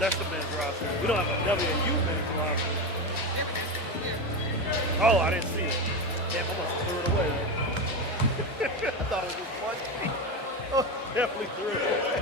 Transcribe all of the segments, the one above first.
That's the men's roster. We don't have a WNU men's roster. Oh, I didn't see it. Damn, I must have threw it away. I thought it was just one team. Oh, definitely threw it away.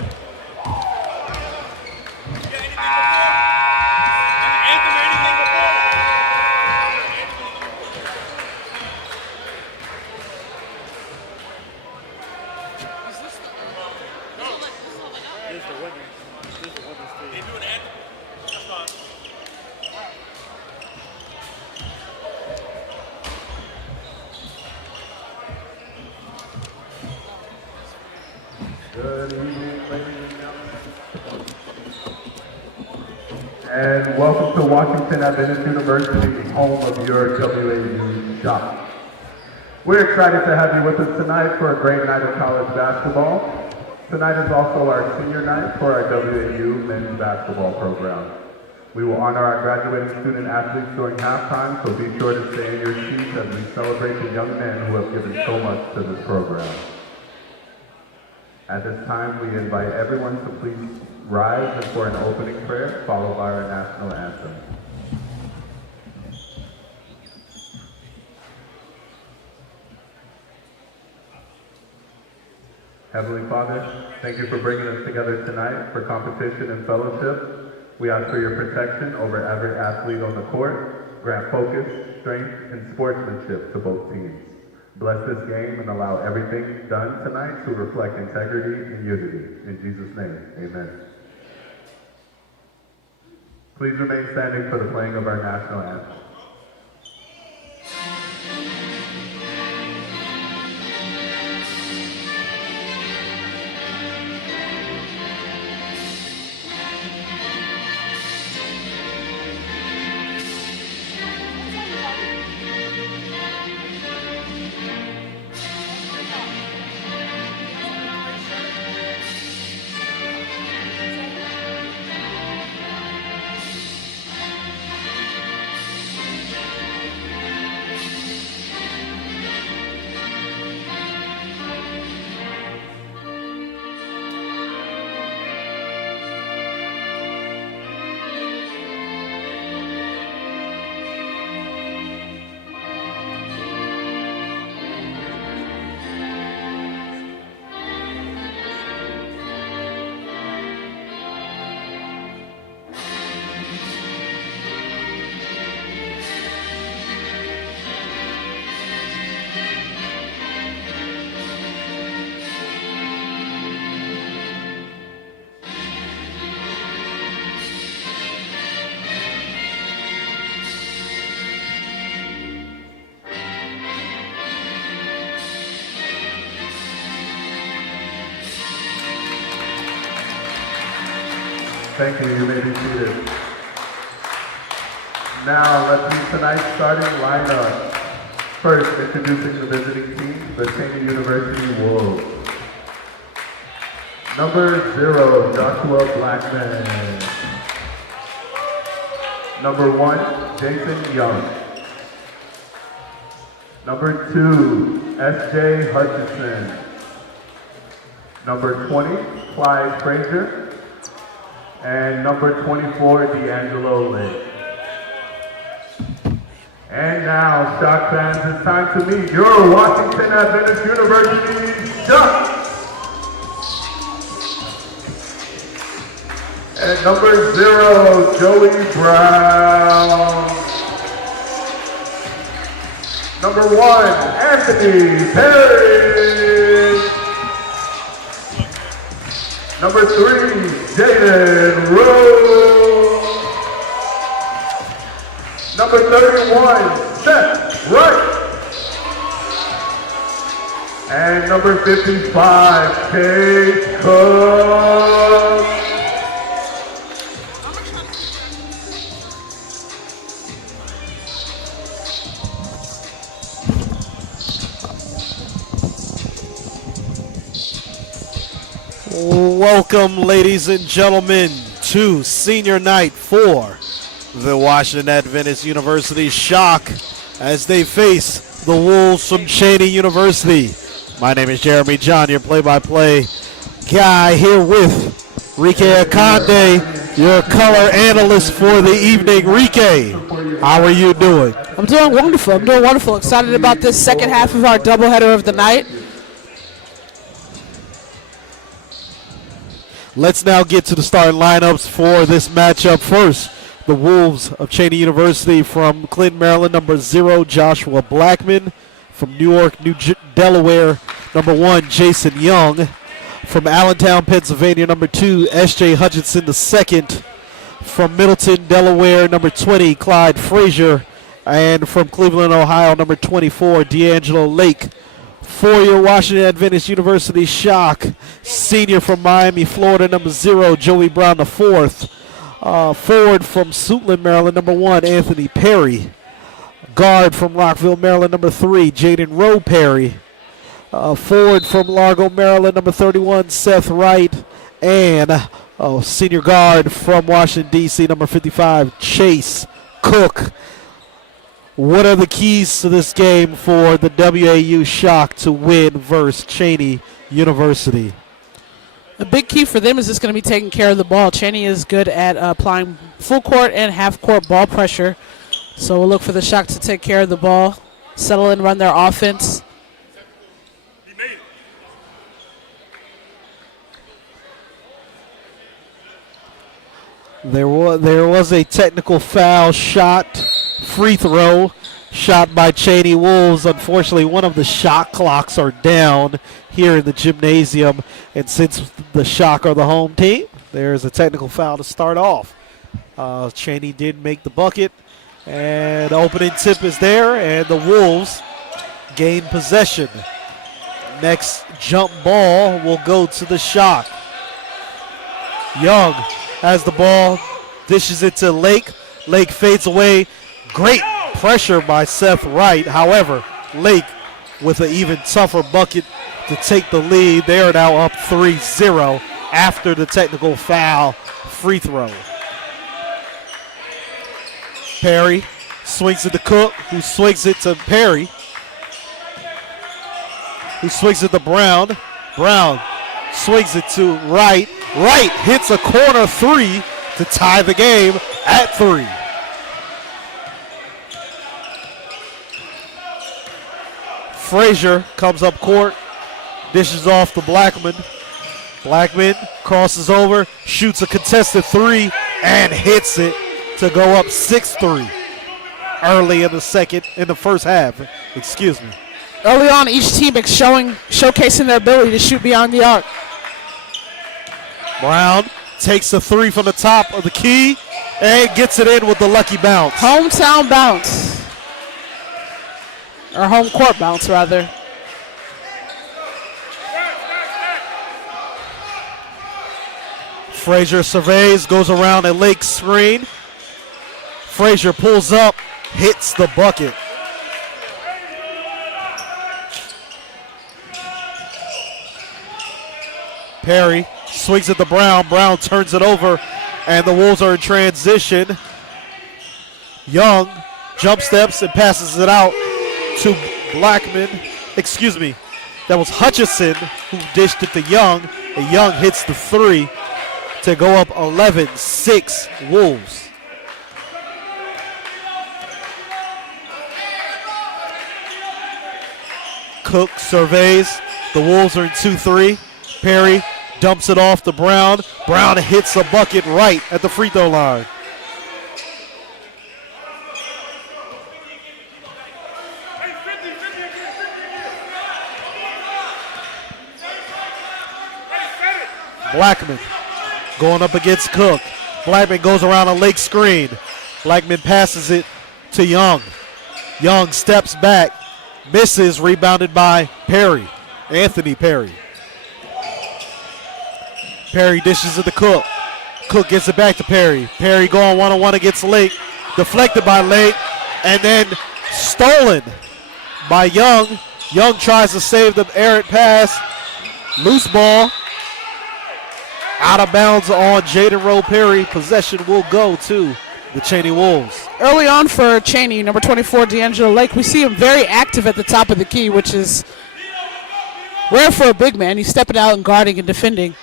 Good evening, ladies and gentlemen. And welcome to Washington Adventist University, home of your WAU shop. We're excited to have you with us tonight for a great night of college basketball. Tonight is also our senior night for our WAU men's basketball program. We will honor our graduating student athletes during halftime, so be sure to stay in your seats as we celebrate the young men who have given so much to this program. At this time, we invite everyone to please rise and for an opening prayer, followed by our national anthem. Heavenly Father, thank you for bringing us together tonight for competition and fellowship. We ask for your protection over every athlete on the court. Grant focus, strength, and sportsmanship to both teams. Bless this game and allow everything done tonight to reflect integrity and unity. In Jesus' name, amen. Please remain standing for the playing of our national anthem. Thank you. You may be seated. Now, let's meet tonight's starting lineup. First, introducing the visiting team, the Cheyney University Wolves. Number 0, Joshua Blackman. Number 1, Jason Young. Number 2, S.J. Hutchinson. Number 20, Clyde Frazier. And number 24, D'Angelo Lake. And now, Shock fans, it's time to meet your Washington Adventist University Shock. And number 0, Joey Brown. Number 1, Anthony Perry. Number 3, Jaden Rose. Number 31, Seth Wright. And number 55, Kate Cook. Welcome, ladies and gentlemen, to senior night for the Washington Adventist University Shock as they face the Wolves from Cheyney University. My name is Jeremy John, your play-by-play guy, here with Rike Akande your color analyst for the evening. Rike, how are you doing? I'm doing wonderful. Excited about this second half of our doubleheader of the night. Let's now get to the starting lineups for this matchup. First, the Wolves of Cheyney University from Clinton, Maryland, number 0, Joshua Blackman. From Newark, Delaware, number 1, Jason Young. From Allentown, Pennsylvania, number 2, S.J. Hutchinson II. From Middleton, Delaware, number 20, Clyde Frazier. And from Cleveland, Ohio, number 24, D'Angelo Lake. For your Washington Adventist University Shock, senior from Miami, Florida, number 0, Joey Brown IV. Forward from Suitland, Maryland, number 1, Anthony Perry. Guard from Rockville, Maryland, number 3, Jaden Rowe Perry. Forward from Largo, Maryland, number 31, Seth Wright. And senior guard from Washington, D.C., number 55, Chase Cook. What are the keys to this game for the WAU Shock to win versus Cheyney University? A big key for them is just going to be taking care of the ball. Cheyney is good at applying full court and half court ball pressure. So we'll look for the Shock to take care of the ball, settle and run their offense. There was a technical foul shot, free throw, shot by Cheyney Wolves. Unfortunately, one of the shot clocks are down here in the gymnasium. And since the Shock are the home team, there's a technical foul to start off. Cheyney did make the bucket. And opening tip is there, and the Wolves gain possession. Next jump ball will go to the Shock. Young has the ball, dishes it to Lake. Lake fades away. Great pressure by Seth Wright. However, Lake with an even tougher bucket to take the lead. They are now up 3-0 after the technical foul free throw. Perry swings it to Cook, who swings it to Perry, who swings it to Brown. Brown swings it to Wright. Wright hits a corner 3 to tie the game at 3. Frazier comes up court, dishes off to Blackman. Blackman crosses over, shoots a contested 3, and hits it to go up 6-3 early in the first half. Excuse me. Early on, each team is showcasing their ability to shoot beyond the arc. Brown takes a 3 from the top of the key and gets it in with the lucky bounce. Hometown bounce. Or home court bounce, rather. Frazier surveys, goes around a Lake screen. Frazier pulls up, hits the bucket. Perry swings at the Brown. Brown turns it over, and the Wolves are in transition. Young jump steps and passes it out to Blackman. Excuse me, that was Hutchison who dished it to Young, and Young hits the 3 to go up 11-6 Wolves. Cook surveys. The Wolves are in 2-3. Perry dumps it off to Brown. Brown hits a bucket right at the free throw line. Blackman going up against Cook. Blackman goes around a Lake screen. Blackman passes it to Young. Young steps back, misses, rebounded by Perry, Anthony Perry. Perry dishes it to Cook. Cook gets it back to Perry. Perry going one-on-one against Lake. Deflected by Lake, and then stolen by Young. Young tries to save the errant pass. Loose ball. Out of bounds on Jaden Rowe Perry. Possession will go to the Cheyney Wolves. Early on for Cheyney, number 24, D'Angelo Lake, we see him very active at the top of the key, which is rare for a big man. He's stepping out and guarding and defending.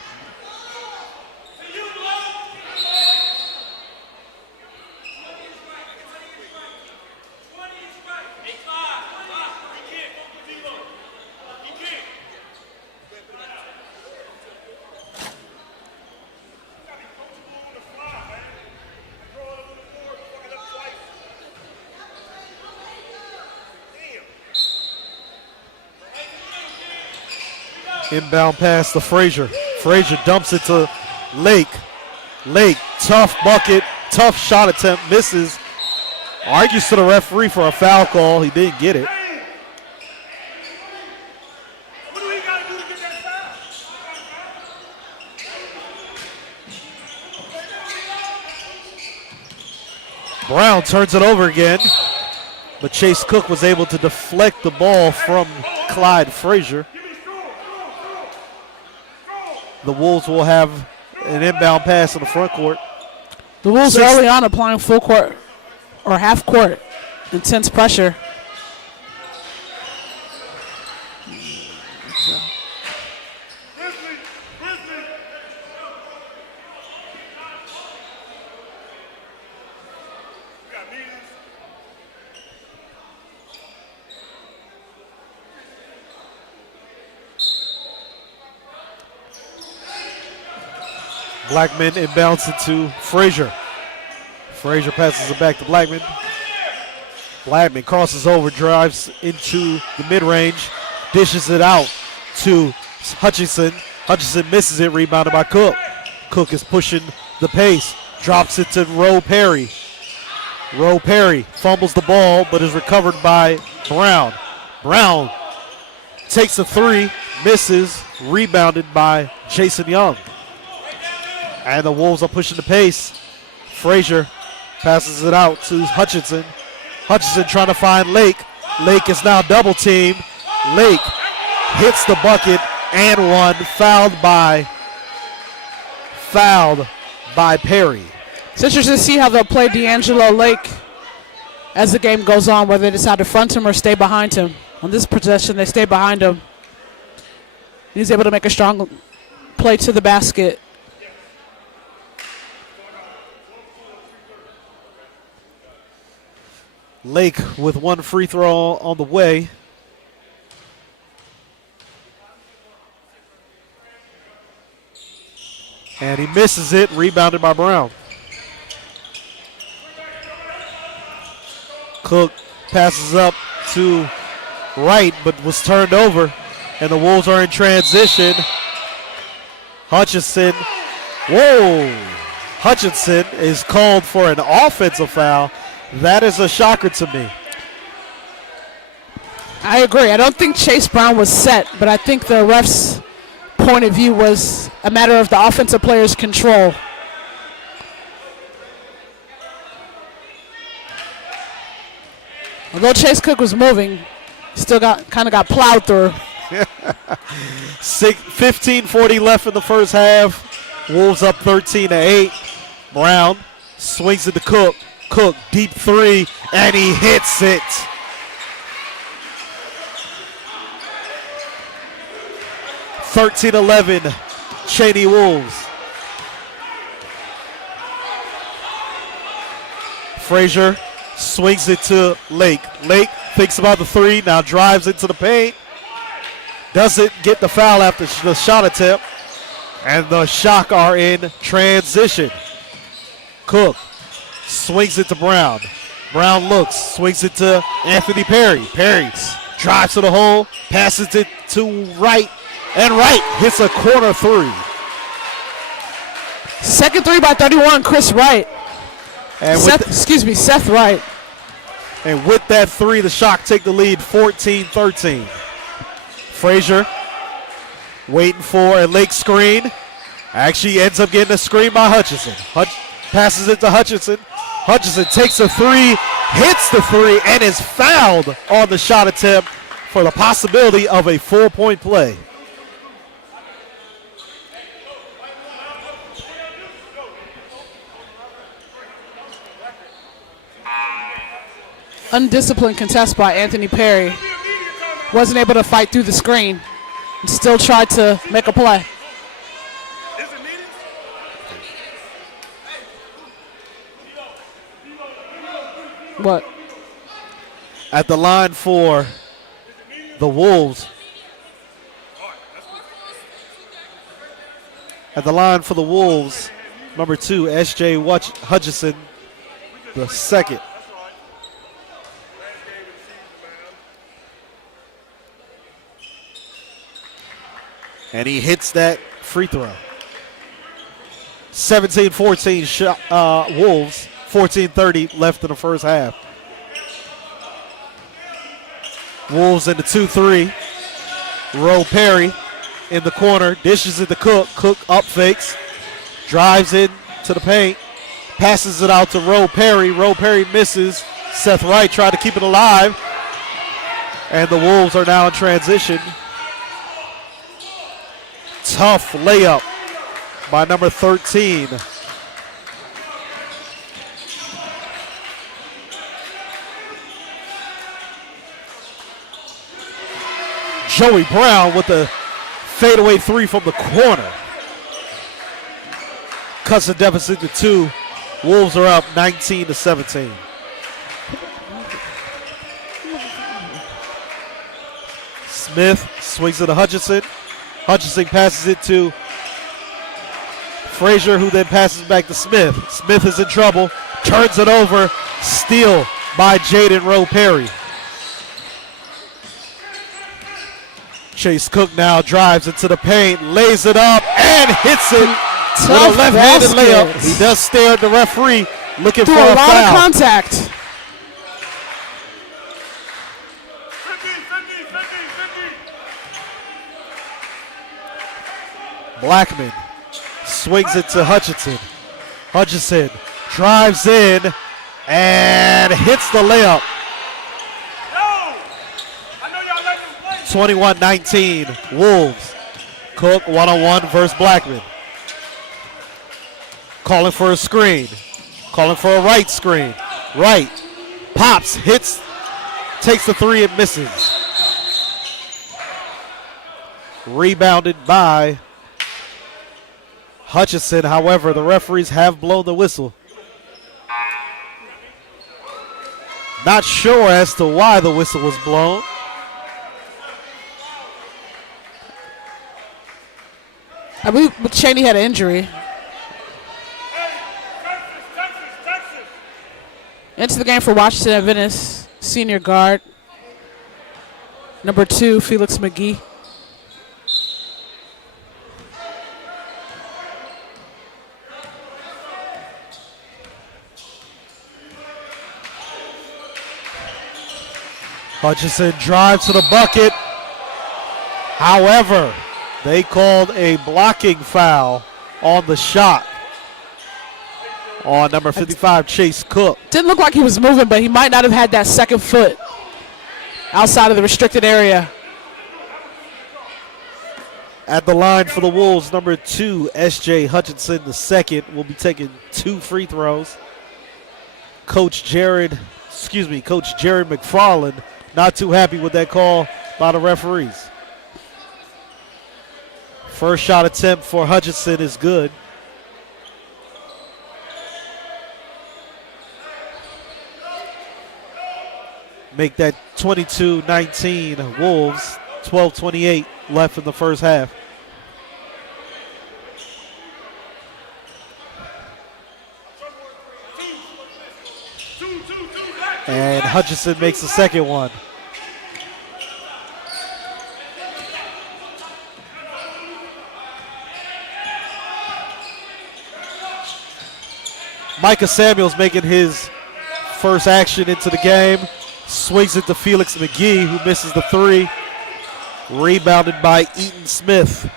Inbound pass to Frazier. Frazier dumps it to Lake. Lake, tough bucket, tough shot attempt, misses. Argues to the referee for a foul call. He didn't get it. Brown turns it over again, but Chase Cook was able to deflect the ball from Clyde Frazier. The Wolves will have an inbound pass in the front court. The Wolves early on applying full court or half court intense pressure. Blackman inbounds it to Frazier. Frazier passes it back to Blackman. Blackman crosses over, drives into the mid-range, dishes it out to Hutchinson. Hutchinson misses it, rebounded by Cook. Cook is pushing the pace, drops it to Roe Perry. Roe Perry fumbles the ball, but is recovered by Brown. Brown takes a three, misses, rebounded by Jason Young. And the Wolves are pushing the pace. Frazier passes it out to Hutchinson. Hutchinson trying to find Lake. Lake is now double teamed. Lake hits the bucket and one, fouled by Perry. It's interesting to see how they'll play D'Angelo Lake as the game goes on, whether they decide to front him or stay behind him. On this possession, they stay behind him. He's able to make a strong play to the basket. Lake with one free throw on the way. And he misses it, rebounded by Brown. Cook passes up to Wright, but was turned over. And the Wolves are in transition. Hutchinson, Hutchinson is called for an offensive foul. That is a shocker to me. I agree. I don't think Chase Brown was set, but I think the ref's point of view was a matter of the offensive player's control. Although Chase Cook was moving, still got plowed through. 15:40 left in the first half. Wolves up 13-8. Brown swings it to Cook. Cook, deep three, and he hits it. (13-11), Cheyney Wolves. Frazier swings it to Lake. Lake thinks about the three, now drives into the paint. Doesn't get the foul after the shot attempt. And the Shock are in transition. Cook swings it to Brown. Brown looks, swings it to Anthony Perry. Perry drives to the hole, passes it to Wright, and Wright hits a corner three. Second three by 31, Chris Wright. And Seth Wright. And with that three, the Shock take the lead 14-13. Frazier waiting for a Lake screen. Actually ends up getting a screen by Hutchinson. Passes it to Hutchinson. Hutchinson takes a three, hits the three, and is fouled on the shot attempt for the possibility of a 4-point play. Undisciplined contest by Anthony Perry. Wasn't able to fight through the screen and still tried to make a play. What? At the line for the Wolves. At the line for the Wolves, number 2, S.J. Hutchinson, the second. And he hits that free throw. 17-14 Wolves. 14:30 left in the first half. Wolves in the 2-3. Roe Perry in the corner. Dishes it to Cook. Cook up fakes. Drives in to the paint. Passes it out to Roe Perry. Roe Perry misses. Seth Wright tried to keep it alive. And the Wolves are now in transition. Tough layup by number 13. Joey Brown with the fadeaway three from the corner. Cuts the deficit to 2. Wolves are up 19-17. Smith swings it to Hutchinson. Hutchinson passes it to Frazier, who then passes back to Smith. Smith is in trouble, turns it over, steal by Jaden Roe Perry. Chase Cook now drives into the paint, lays it up, and hits it with a left-handed layup. He does stare at the referee, looking for a lot foul. of contact. Blackman swings it to Hutchinson. Hutchinson drives in and hits the layup. 21-19 Wolves. Cook one-on-one versus Blackman. Calling for a screen. Calling for a right screen. Right. Pops, hits, takes the three and misses. Rebounded by Hutchinson. However, the referees have blown the whistle. Not sure as to why the whistle was blown. I believe Cheyney had an injury. Into the game for Washington Adventist, senior guard. Number 2, Felix McGee. Hutchinson drives to the bucket. However, they called a blocking foul on the shot on number 55, Chase Cook. Didn't look like he was moving, but he might not have had that second foot outside of the restricted area. At the line for the Wolves, number 2, S.J. Hutchinson II will be taking 2 free throws. Coach Jared McFarland not too happy with that call by the referees. First shot attempt for Hutchinson is good. Make that 22-19 Wolves, 12:28 left in the first half. And Hutchinson makes the second one. Micah Samuels making his first action into the game. Swings it to Felix McGee, who misses the three. Rebounded by Eaton Smith.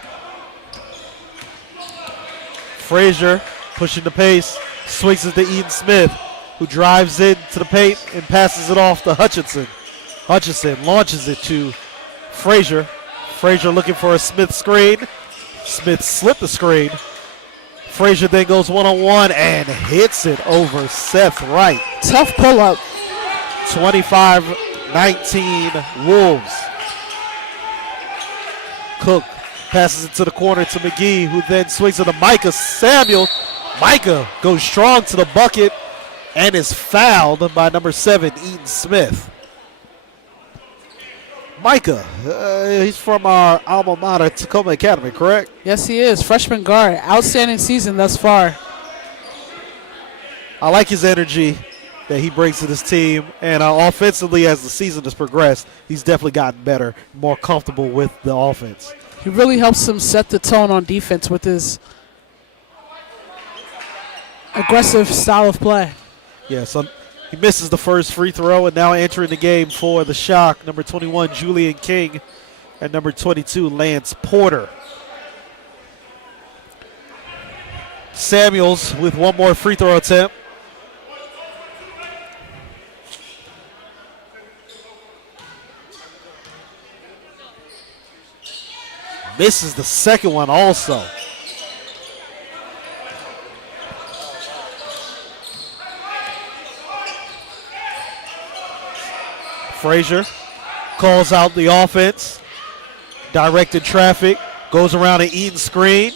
Frazier pushing the pace. Swings it to Eaton Smith, who drives into the paint and passes it off to Hutchinson. Hutchinson launches it to Frazier. Frazier looking for a Smith screen. Smith slipped the screen. Frazier then goes one-on-one and hits it over Seth Wright. Tough pull-up. 25-19 Wolves. Cook passes it to the corner to McGee, who then swings it to Micah Samuel. Micah goes strong to the bucket and is fouled by number 7, Eaton Smith. Micah, he's from our alma mater, Tacoma Academy, correct? Yes, he is. Freshman guard. Outstanding season thus far. I like his energy that he brings to this team. And offensively, as the season has progressed, he's definitely gotten better, more comfortable with the offense. He really helps him set the tone on defense with his aggressive style of play. Yeah, so he misses the first free throw, and now entering the game for the Shock, number 21, Julian King, and number 22, Lance Porter. Samuels with one more free throw attempt. Misses the second one also. Frazier calls out the offense. Directed traffic. Goes around an Eaton screen.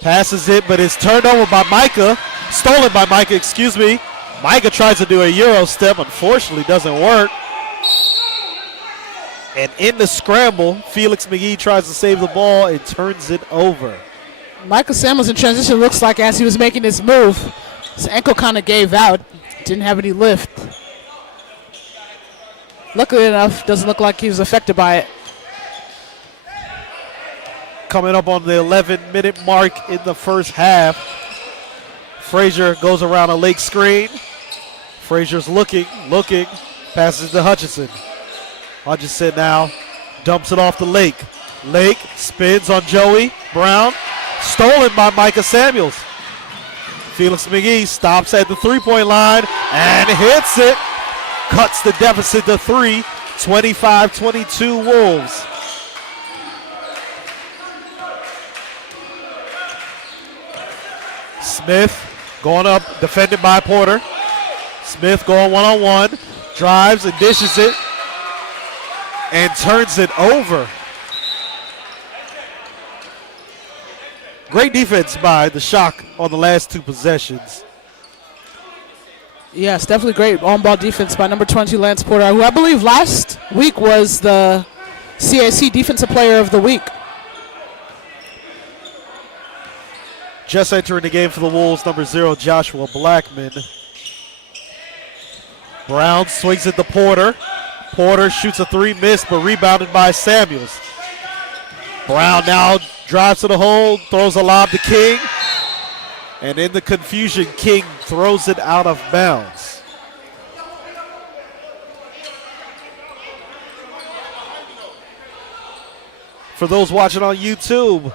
Passes it, but it's turned over by Micah. Stolen by Micah, excuse me. Micah tries to do a Euro step. Unfortunately, doesn't work. And in the scramble, Felix McGee tries to save the ball and turns it over. Michael Samuels in transition looks like as he was making his move, his ankle kind of gave out. Didn't have any lift. Luckily enough, doesn't look like he was affected by it. Coming up on the 11-minute mark in the first half. Frazier goes around a Lake screen. Frazier's looking, passes to Hutchinson. Hutchinson now dumps it off to Lake. Lake spins on Joey Brown. Stolen by Micah Samuels. Felix McGee stops at the three-point line and hits it. Cuts the deficit to 3, 25-22 Wolves. Smith going up, defended by Porter. Smith going one-on-one, drives and dishes it, and turns it over. Great defense by the Shock on the last two possessions. Yes, definitely great on-ball defense by number 22, Lance Porter, who I believe last week was the CIC Defensive Player of the Week. Just entering the game for the Wolves, number 0, Joshua Blackman. Brown swings it to Porter. Porter shoots a three, missed, but rebounded by Samuels. Brown now drives to the hole, throws a lob to King. And in the confusion, King throws it out of bounds. For those watching on YouTube,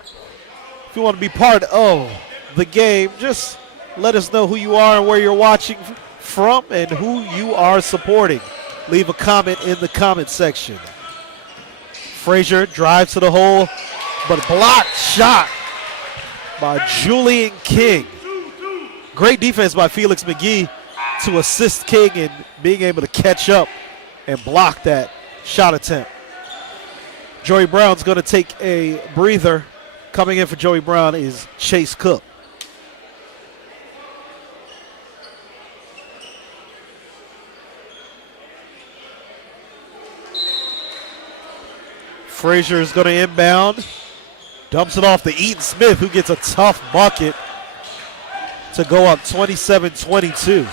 if you want to be part of the game, just let us know who you are and where you're watching from and who you are supporting. Leave a comment in the comment section. Frazier drives to the hole, but blocked shot by Julian King. Great defense by Felix McGee to assist King in being able to catch up and block that shot attempt. Joey Brown's going to take a breather. Coming in for Joey Brown is Chase Cook. Frazier is going to inbound. Dumps it off to Eaton Smith, who gets a tough bucket to go up 27-22.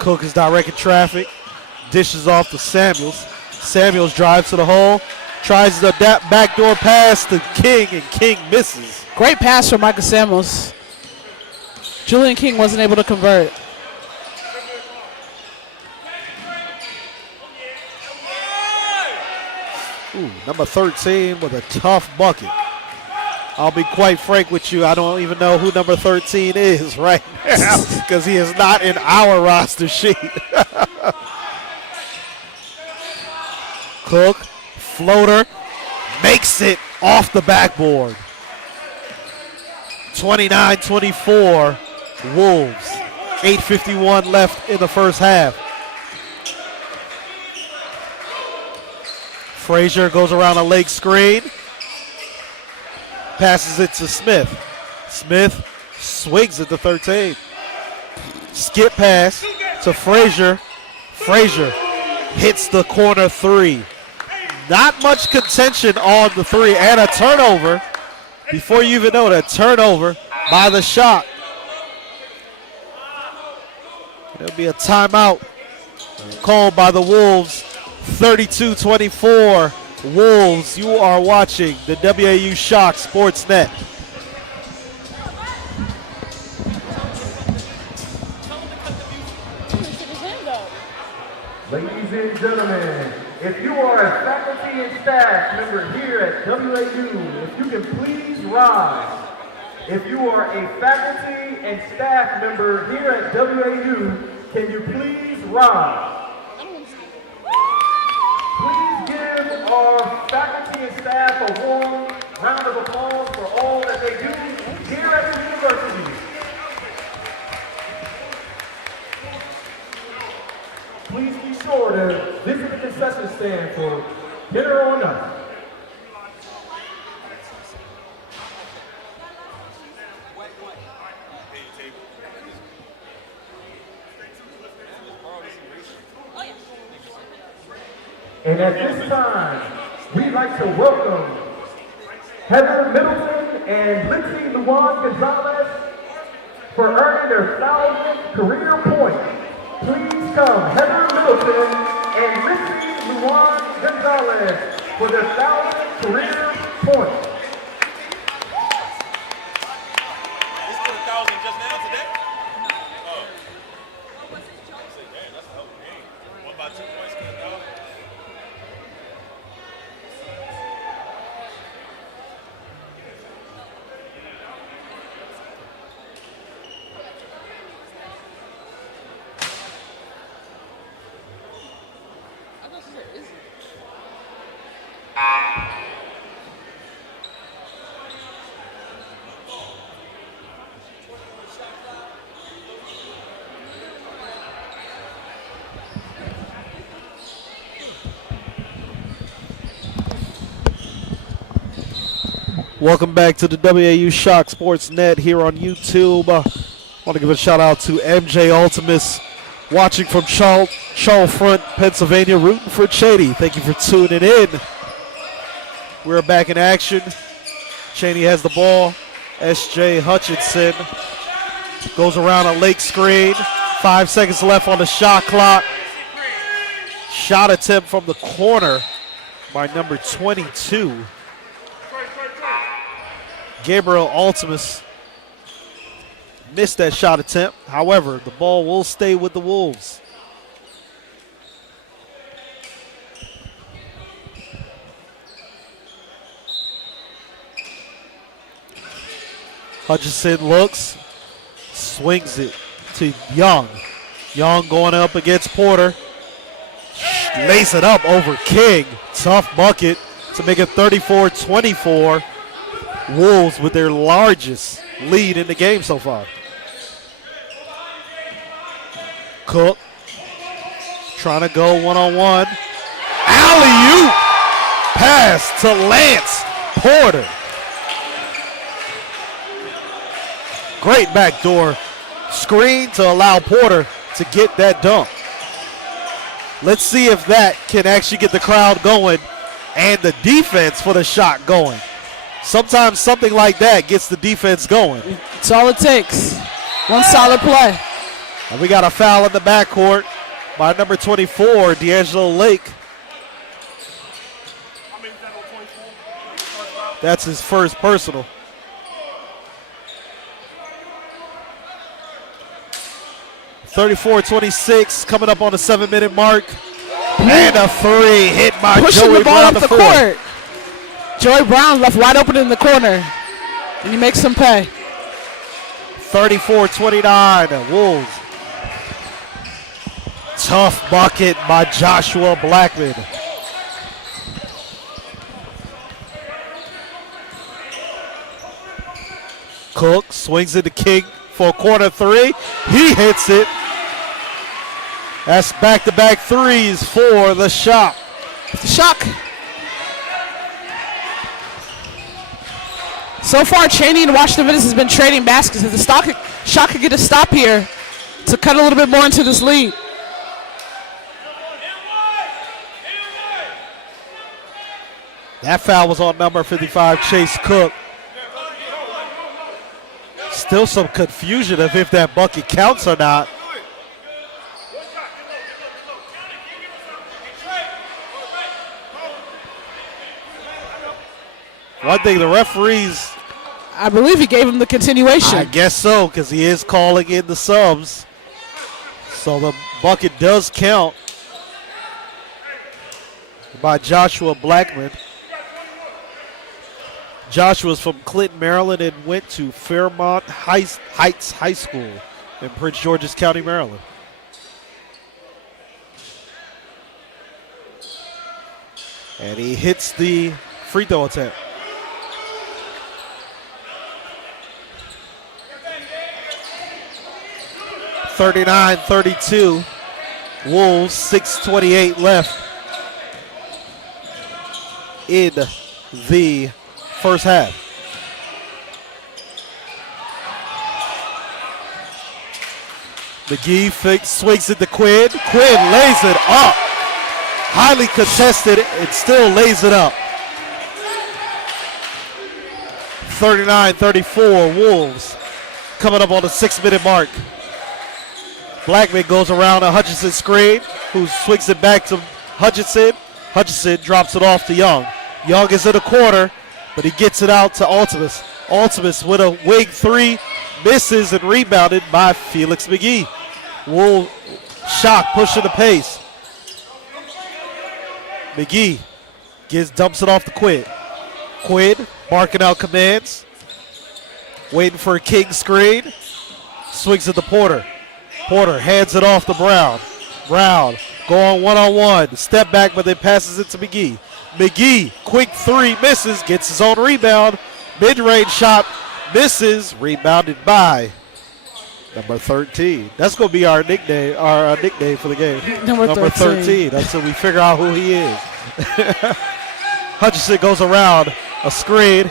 Cook is directing traffic. Dishes off to Samuels. Samuels drives to the hole. Tries the backdoor pass to King, and King misses. Great pass from Michael Samuels. Julian King wasn't able to convert. Ooh, number 13 with a tough bucket. I'll be quite frank with you, I don't even know who number 13 is right now because he is not in our roster sheet. Cook, floater, makes it off the backboard. 29-24 Wolves. 8:51 left in the first half. Frazier goes around a Lake screen. Passes it to Smith. Smith swings it to 13. Skip pass to Frazier. Frazier hits the corner three. Not much contention on the three, and a turnover. Before you even know that, turnover by the Shock. It'll be a timeout called by the Wolves. 32-24. Wolves, you are watching the WAU Shock Sports Net. Ladies and gentlemen, if you are a faculty and staff member here at WAU, if you can please rise. If you are a faculty and staff member here at WAU, can you please rise? Please give our faculty and staff a warm round of applause for all that they do here at the university. Please be sure to visit the concession stand for dinner or nothing. And at this time, we'd like to welcome Heather Middleton and Lindsay Luan Gonzalez for earning their 1,000th career point. Please come, Heather Middleton and Lindsay Luan Gonzalez for their 1,000th career point. This is 1,000 just now today? Oh. Man, that's a hell of a game. What about 2 points for 1,000? Welcome back to the WAU Shock Sports Net here on YouTube. I want to give a shout out to MJ Ultimus watching from Charlefront, Pennsylvania, rooting for Cheyney. Thank you for tuning in. We're back in action. Cheyney has the ball. S.J. Hutchinson goes around a lake screen. 5 seconds left on the shot clock. Shot attempt from the corner by number 22. Gabriel Ultimus missed that shot attempt. However, the ball will stay with the Wolves. Hutchinson looks, swings it to Young. Young going up against Porter. Lays it up over King. Tough bucket to make it 34-24. Wolves with their largest lead in the game so far. Cook trying to go one-on-one. Alley-oop pass to Lance Porter. Great backdoor screen to allow Porter to get that dunk. Let's see if that can actually get the crowd going and the defense for the shot going. Sometimes something like that gets the defense going. That's all it takes. One solid play. And we got a foul in the backcourt by number 24, D'Angelo Lake. That's his first personal. (34-26) coming up on the 7-minute mark. And a three hit by Pushing Joey the ball Brown up the court. Joey Brown left wide open in the corner. And he makes him pay. 34-29, Wolves. Tough bucket by Joshua Blackman. Cook swings it to King for a corner three. He hits it. That's back-to-back threes for the Shock. Shock. So far, Cheyney and Washington Adventist has been trading baskets. If the Shock could get a stop here to cut a little bit more into this lead. That foul was on number 55, Chase Cook. Still some confusion of if that bucket counts or not. One thing, the referees, I believe he gave him the continuation. I guess so, because he is calling in the subs. So the bucket does count by Joshua Blackman. Joshua's from Clinton, Maryland, and went to Fairmont Heights High School in Prince George's County, Maryland. And he hits the free throw attempt. (39-32). Wolves, 6:28 left in the first half. McGee swings it to Quinn. Quinn lays it up. Highly contested, it still lays it up. 39-34, Wolves coming up on the 6-minute mark. Blackman goes around a Hutchinson screen, who swings it back to Hutchinson. Hutchinson drops it off to Young. Young is in the corner, but he gets it out to Ultimus. Ultimus with a wing three, misses and rebounded by Felix McGee. Wolves shot, pushing the pace. McGee dumps it off to Quinn. Quinn marking out commands, waiting for a king screen, swings it to Porter. Porter hands it off to Brown. Brown going one-on-one, step back, but then passes it to McGee. McGee, quick three, misses, gets his own rebound. Mid-range shot, misses, rebounded by number 13. That's going to be our nickname for the game. Number 13 until we figure out who he is. Hutchinson goes around a screen.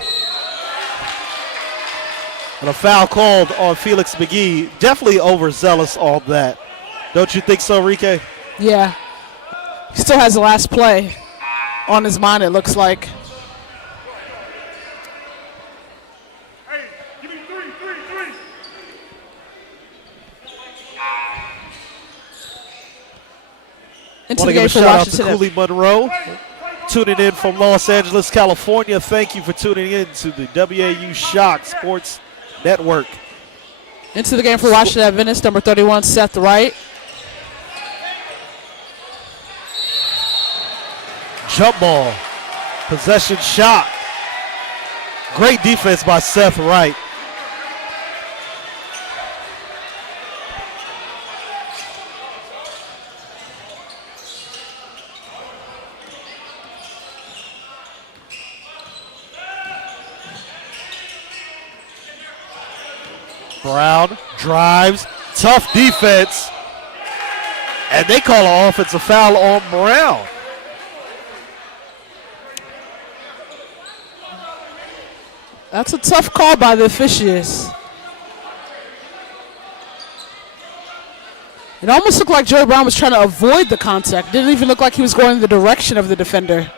And a foul called on Felix McGee. Definitely overzealous on that. Don't you think so, Rike? Yeah. He still has the last play on his mind, it looks like. Hey, give me three. Into Want to the give game a for shout out to Washington. Cooley Monroe, tuning in from Los Angeles, California. Thank you for tuning in to the WAU Shock Sports Network. Into the game for Washington Adventist, number 31, Seth Wright. Jump ball, possession shot. Great defense by Seth Wright. Brown drives, tough defense, and they call an offensive foul on Brown. That's a tough call by the officials. It almost looked like Joey Brown was trying to avoid the contact. Didn't even look like he was going in the direction of the defender.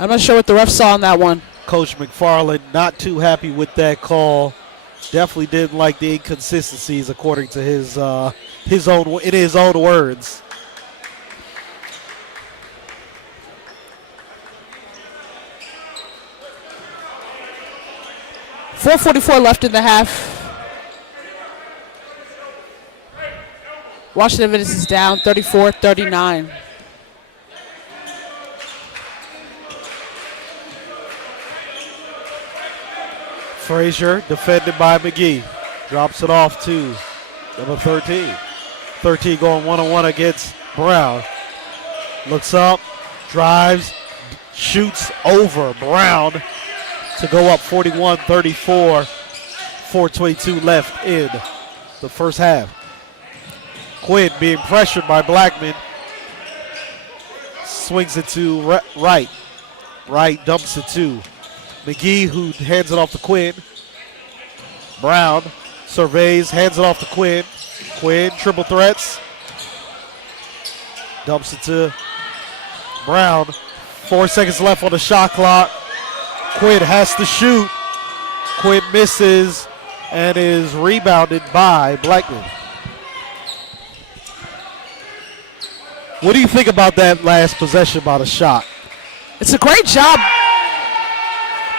I'm not sure what the ref saw on that one. Coach McFarland not too happy with that call. Definitely didn't like the inconsistencies, according to his own words. .444 left in the half. Washington Adventist is down 34-39. Frazier defended by McGee. Drops it off to number 13. 13 going one-on-one against Brown. Looks up, drives, shoots over Brown to go up 41-34. 4:22 left in the first half. Quinn being pressured by Blackman. Swings it to Wright. Wright dumps it to McGee, who hands it off to Quinn. Brown surveys, hands it off to Quinn. Quinn, triple threats. Dumps it to Brown. 4 seconds left on the shot clock. Quinn has to shoot. Quinn misses and is rebounded by Blackman. What do you think about that last possession by the shot? It's a great job.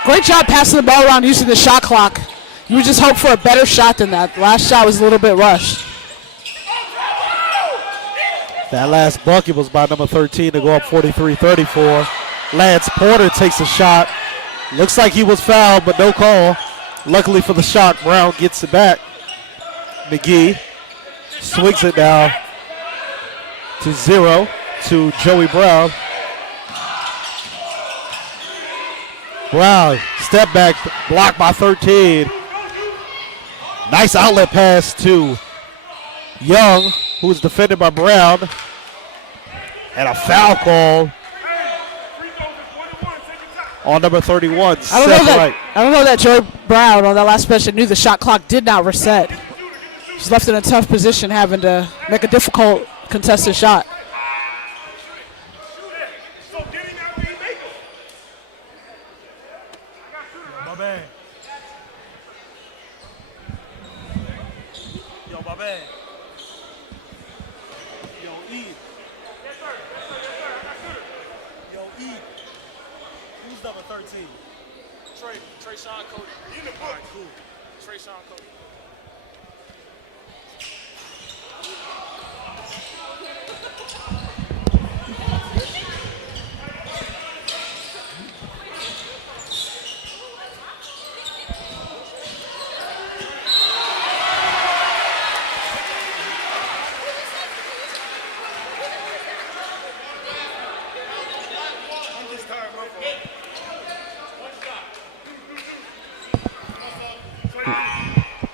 Great job passing the ball around using the shot clock. You would just hope for a better shot than that. The last shot was a little bit rushed. That last bucket was by number 13 to go up 43-34. Lance Porter takes a shot. Looks like he was fouled, but no call. Luckily for the shot, Brown gets it back. McGee swings it now to 0 to Joey Brown. Brown, step back, blocked by 13. Nice outlet pass to Young, who's defended by Brown. And a foul call on number 31, I don't know that Joey Brown on that last possession knew the shot clock did not reset. He's left in a tough position having to make a difficult contested shot. Yo, my bad. Yo, E. Yo, E. Who's number 13? Trey Sean Cody. All right, cool. Trey Sean Cody.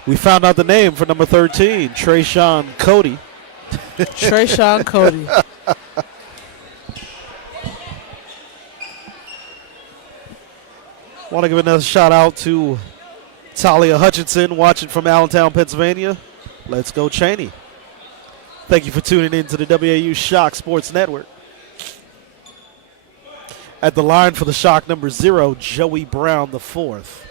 We found out the name for number 13, Trayshawn Cody. Trayshawn Cody. Want to give another shout out to Talia Hutchinson watching from Allentown, Pennsylvania. Let's go Cheyney. Thank you for tuning in to the WAU Shock Sports Network. At the line for the Shock number 0, Joey Brown the fourth.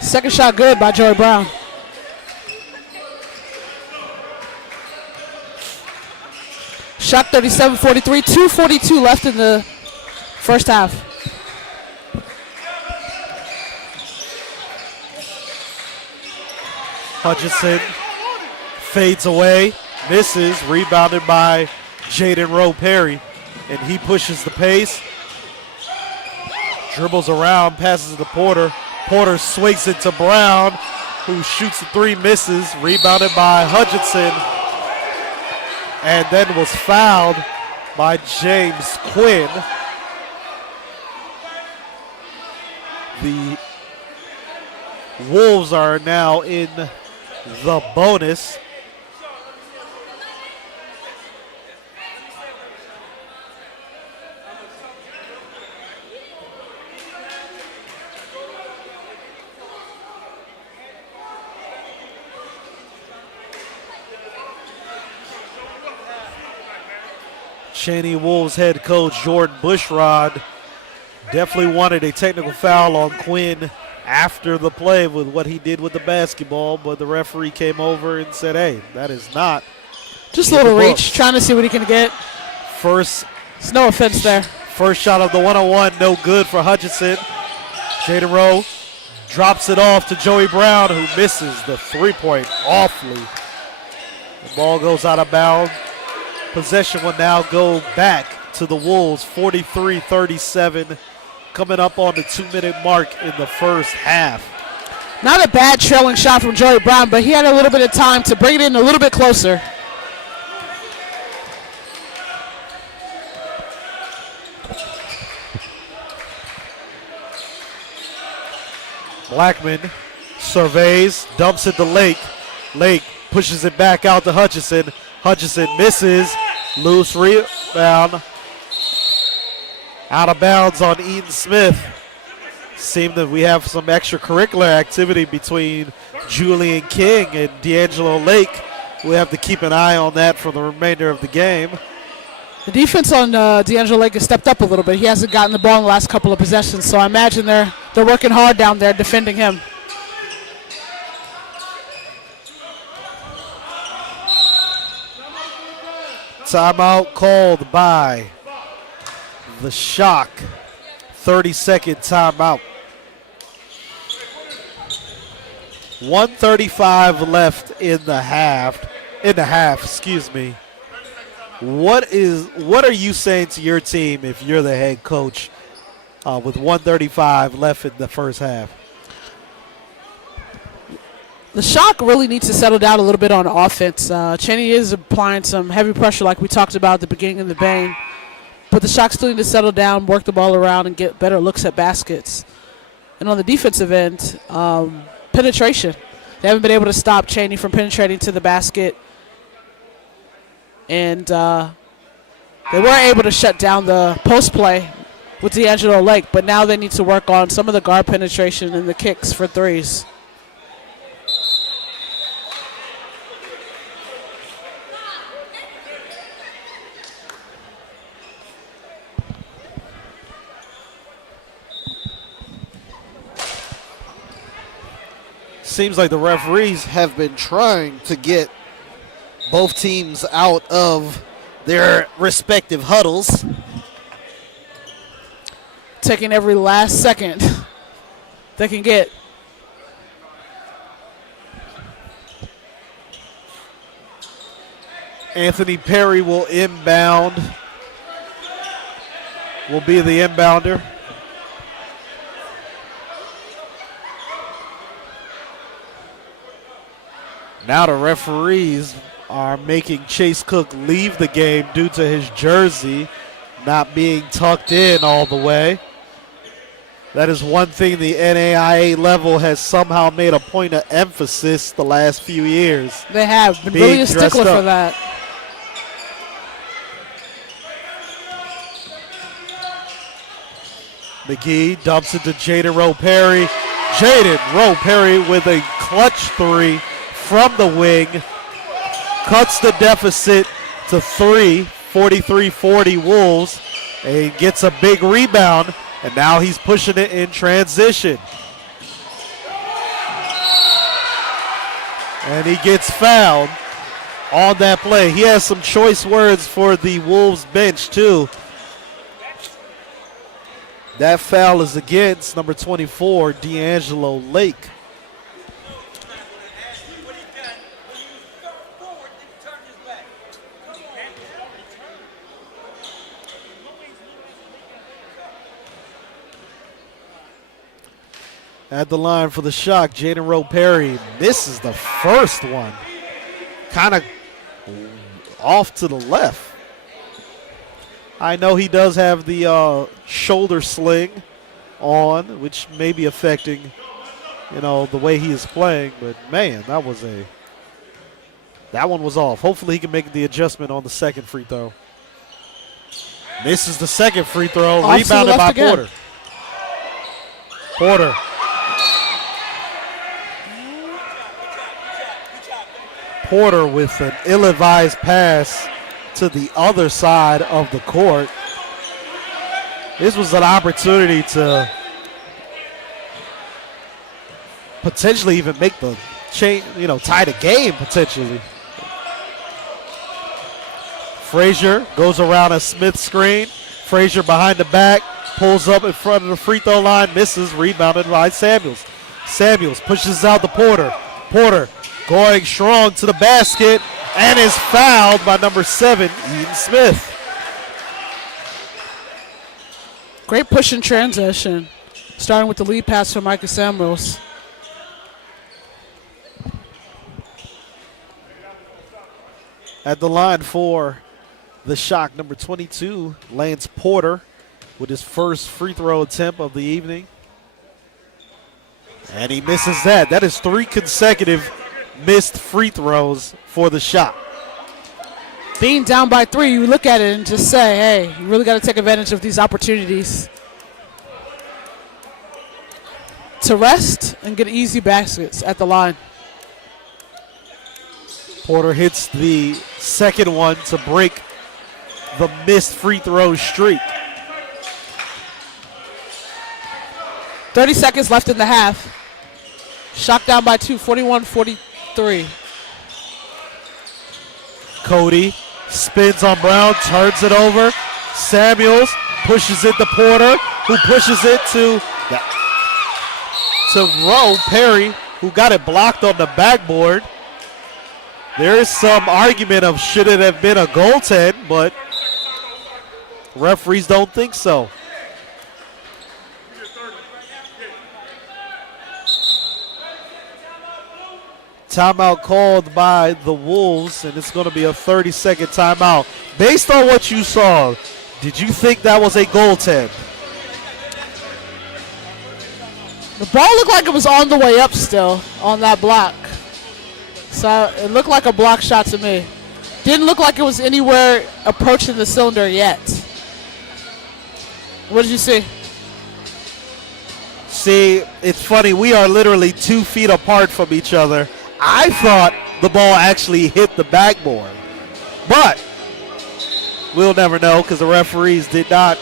Second shot good by Joey Brown. Shot 37-43, 2:42 left in the first half. Hutchinson fades away, misses, rebounded by Jaden Rowe Perry, and he pushes the pace, dribbles around, passes to Porter. Porter swings it to Brown, who shoots the three, misses, rebounded by Hutchinson, and then was fouled by James Quinn. The Wolves are now in the bonus. Cheyney Wolves head coach Jordan Bushrod definitely wanted a technical foul on Quinn after the play with what he did with the basketball, but the referee came over and said, hey, that is not. Just a little reach, trying to see what he can get. First, There's no offense there. first shot of the one-on-one, no good for Hutchinson. Jaden Rowe drops it off to Joey Brown, who misses the three-point awfully. The ball goes out of bounds. Possession will now go back to the Wolves, 43-37, coming up on the 2-minute mark in the first half. Not a bad trailing shot from Joey Brown, but he had a little bit of time to bring it in a little bit closer. Blackman surveys, dumps it to Lake. Lake pushes it back out to Hutchinson. Hutchinson misses, loose rebound. Out of bounds on Eaton Smith. Seemed that we have some extracurricular activity between Julian King and D'Angelo Lake. We have to keep an eye on that for the remainder of the game. The defense on D'Angelo Lake has stepped up a little bit. He hasn't gotten the ball in the last couple of possessions, so I imagine they're working hard down there defending him. Timeout called by the Shock. 30-second timeout. 1:35 left in the half. Excuse me. What are you saying to your team if you're the head coach with 1:35 left in the first half? The Shock really needs to settle down a little bit on offense. Cheyney is applying some heavy pressure like we talked about at the beginning of the game. But the Shock still need to settle down, work the ball around, and get better looks at baskets. And on the defensive end, penetration. They haven't been able to stop Cheyney from penetrating to the basket. And they were able to shut down the post play with D'Angelo Lake, but now they need to work on some of the guard penetration and the kicks for threes. Seems like the referees have been trying to get both teams out of their respective huddles. Taking every last second they can get. Anthony Perry will inbound. Will be the inbounder. Now the referees are making Chase Cook leave the game due to his jersey not being tucked in all the way. That is one thing the NAIA level has somehow made a point of emphasis the last few years. They have been Being really a stickler dressed up. for that. McGee dumps it to Jaden Rowe Perry. Jaden Rowe Perry with a clutch three from the wing. Cuts the deficit to 3, 43-40 Wolves, and gets a big rebound, and now he's pushing it in transition. And he gets fouled on that play. He has some choice words for the Wolves bench, too. That foul is against number 24, D'Angelo Lake. At the line for the Shock, Jaden Rowe Perry misses the first one. Kind of off to the left. I know he does have the shoulder sling on, which may be affecting, the way he is playing. But, man, that one was off. Hopefully he can make the adjustment on the second free throw. Misses the second free throw. Off to the Rebounded left by again. Porter. Porter with an ill-advised pass to the other side of the court. This was an opportunity to potentially even make the chain, tie the game potentially. Frazier goes around a Smith screen. Frazier behind the back, pulls up in front of the free throw line, misses, rebounded by Samuels. Samuels pushes out the Porter. Porter going strong to the basket and is fouled by number 7, Eden Smith. Great push in transition, starting with the lead pass from Micah Samuels. At the line for the Shock, number 22, Lance Porter, with his first free throw attempt of the evening. And he misses that. That is 3 consecutive missed free throws for the Shock. Being down by 3, you look at it and just say, hey, you really got to take advantage of these opportunities to rest and get easy baskets at the line. Porter hits the second one to break the missed free throw streak. 30 seconds left in the half. Shock down by 2, 41-43. Cody Spins on Brown, turns it over. Samuels pushes it to Porter, who pushes it to Rowe. Perry, who got it blocked on the backboard. There is some argument of should it have been a goaltend, but referees don't think so. Timeout called by the Wolves, and it's going to be a 30-second timeout. Based on what you saw, did you think that was a goaltend? The ball looked like it was on the way up still on that block. So it looked like a block shot to me. Didn't look like it was anywhere approaching the cylinder yet. What did you see? See, it's funny. We are literally 2 feet apart from each other. I thought the ball actually hit the backboard. But we'll never know because the referees did not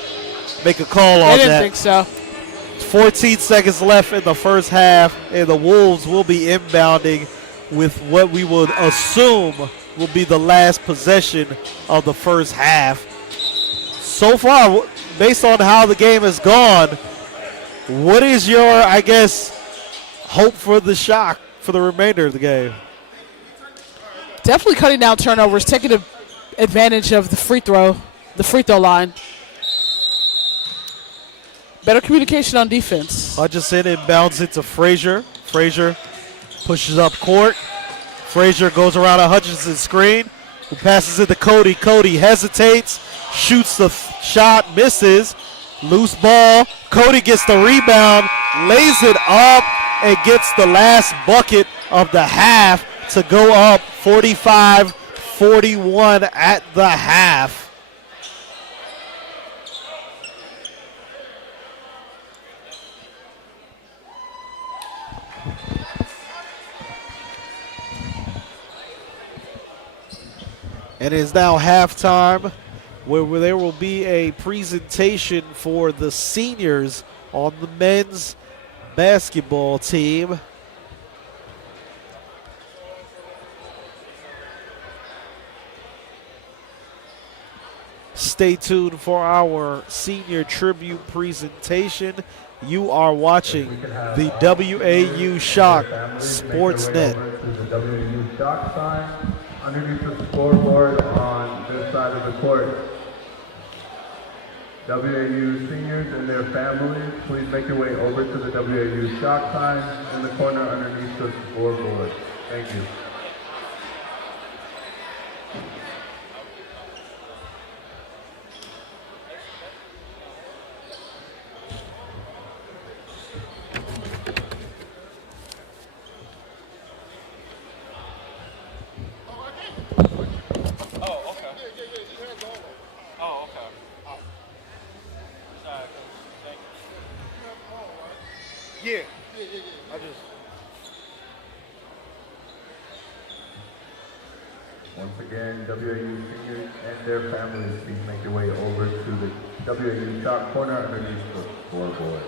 make a call on that. I didn't think so. 14 seconds left in the first half, and the Wolves will be inbounding with what we would assume will be the last possession of the first half. So far, based on how the game has gone, what is your, I guess, hope for the Shock for the remainder of the game? Definitely cutting down turnovers, taking advantage of the free throw line. Better communication on defense. Hutchinson inbounds it to Frazier. Frazier pushes up court. Frazier goes around a Hutchinson screen, who passes it to Cody. Cody hesitates, shoots the shot, misses. Loose ball. Cody gets the rebound, lays it up, and gets the last bucket of the half to go up 45-41 at the half. And it is now halftime, where there will be a presentation for the seniors on the men's basketball team. Stay tuned for our senior tribute presentation. You are watching the WAU Shock Sportsnet. The WAU Shock sign underneath the scoreboard on this side of the court. WAU seniors and their families, please make your way over to the WAU Shock sign in the corner underneath the scoreboard. Thank you. Yeah. I just. Once again, WAU seniors and their families, please make your way over to the WAU Shock corner underneath the scoreboard.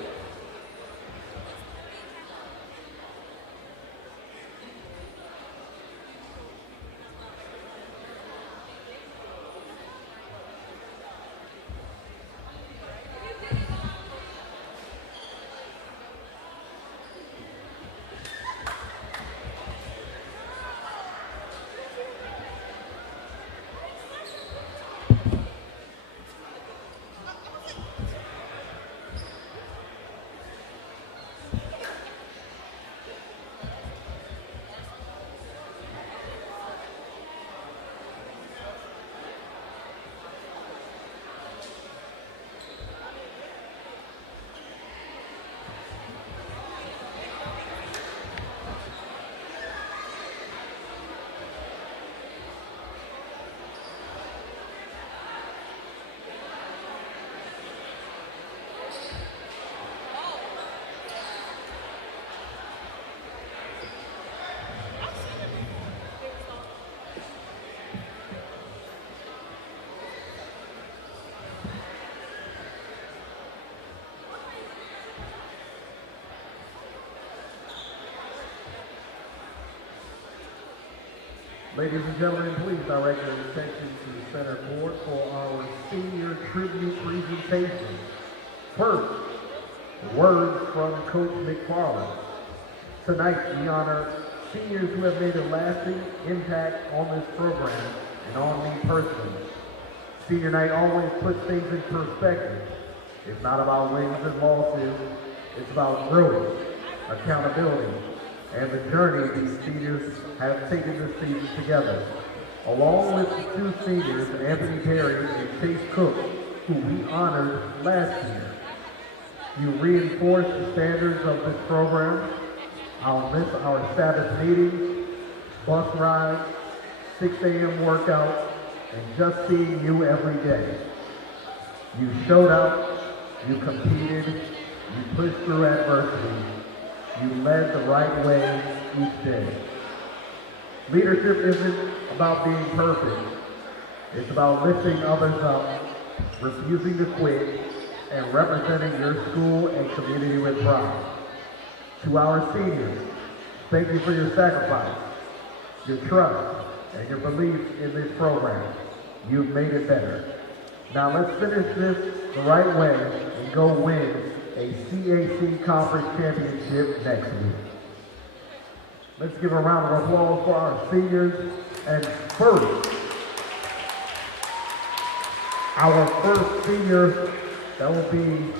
Ladies and gentlemen, please direct your attention to the center court for our senior tribute presentation. First, words from Coach McFarland. Tonight, we honor seniors who have made a lasting impact on this program and on me personally. Senior night always puts things in perspective. It's not about wins and losses. It's about growth, accountability, and the journey these seniors have taken this season together. Along with the two seniors, Anthony Perry and Chase Cook, who we honored last year. You reinforced the standards of this program. I'll miss our Sabbath meetings, bus rides, 6 a.m. workouts, and just seeing you every day. You showed up, you competed, you pushed through adversity, you led the right way each day. Leadership isn't about being perfect. It's about lifting others up, refusing to quit, and representing your school and community with pride. To our seniors, thank you for your sacrifice, your trust, and your belief in this program. You've made it better. Now let's finish this the right way and go win a CAC Conference Championship next week. Let's give a round of applause for our seniors. And first, our first senior that will be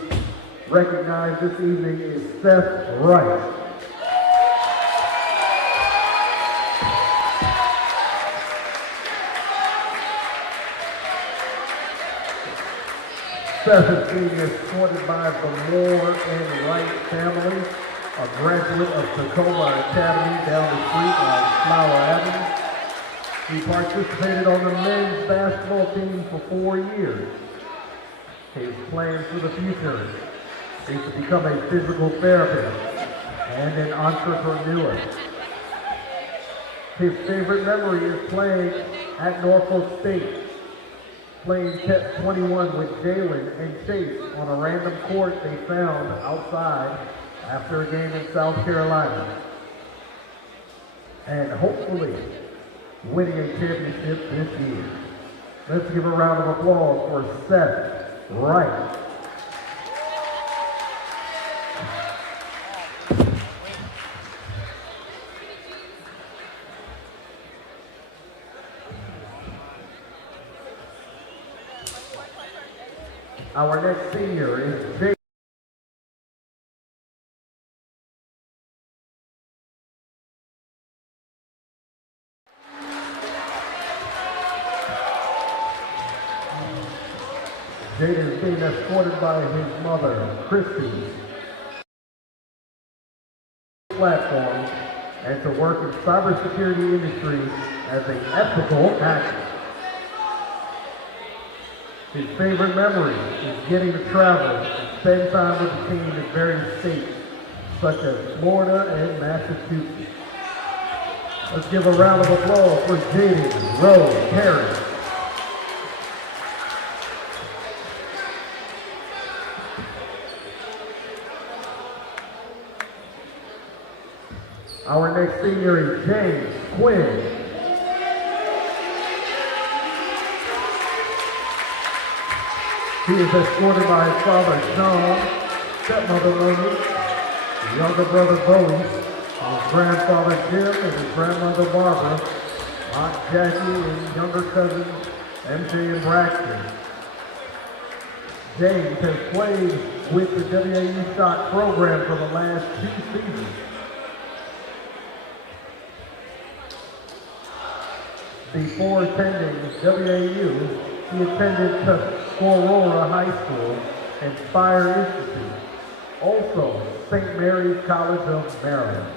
recognized this evening is Seth Wright. Seth is being escorted by the Moore and Wright family, a graduate of Tacoma Academy down the street on Flower Avenue. He participated on the men's basketball team for 4 years. His plans for the future is to become a physical therapist and an entrepreneur. His favorite memory is playing at Norfolk State, playing Tep 21 with Jalen and Chase on a random court they found outside after a game in South Carolina. And hopefully winning a championship this year. Let's give a round of applause for Seth Wright. Our next senior is Jay. Jade is being escorted by his mother, Christy, platform, and to work in cybersecurity industry as an ethical hacker. His favorite memory is getting to travel and spend time with the team in various states, such as Florida and Massachusetts. Let's give a round of applause for Jaden Rose Perry. Our next senior is James Quinn. He is escorted by his father, Sean, stepmother, Lily, his younger brother, Bowie, his grandfather, Jim, and his grandmother, Barbara, Aunt Jackie, and younger cousins, MJ and Braxton. James has played with the WAU Shock program for the last 2 seasons. Before attending WAU, he attended Tuscarora High School and Spire Institute, also St. Mary's College of Maryland.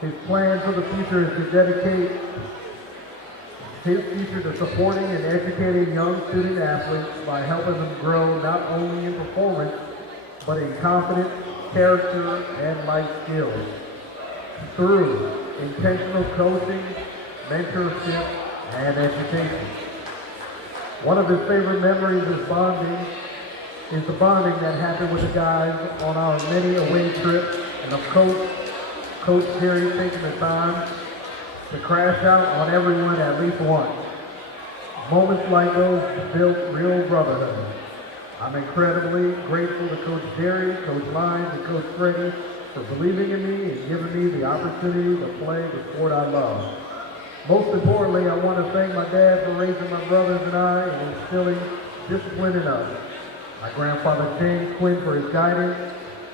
His plan for the future is to dedicate his future to supporting and educating young student athletes by helping them grow not only in performance, but in confidence, character, and life skills through intentional coaching, mentorship, and education. One of his favorite memories is the bonding that happened with the guys on our many away trips, and of Coach Jerry taking the time to crash out on everyone at least once. Moments like those built real brotherhood. I'm incredibly grateful to Coach Jerry, Coach Lyons, and Coach Freddie for believing in me and giving me the opportunity to play the sport I love. Most importantly, I want to thank my dad for raising my brothers and I and instilling discipline in us. My grandfather James Quinn for his guidance,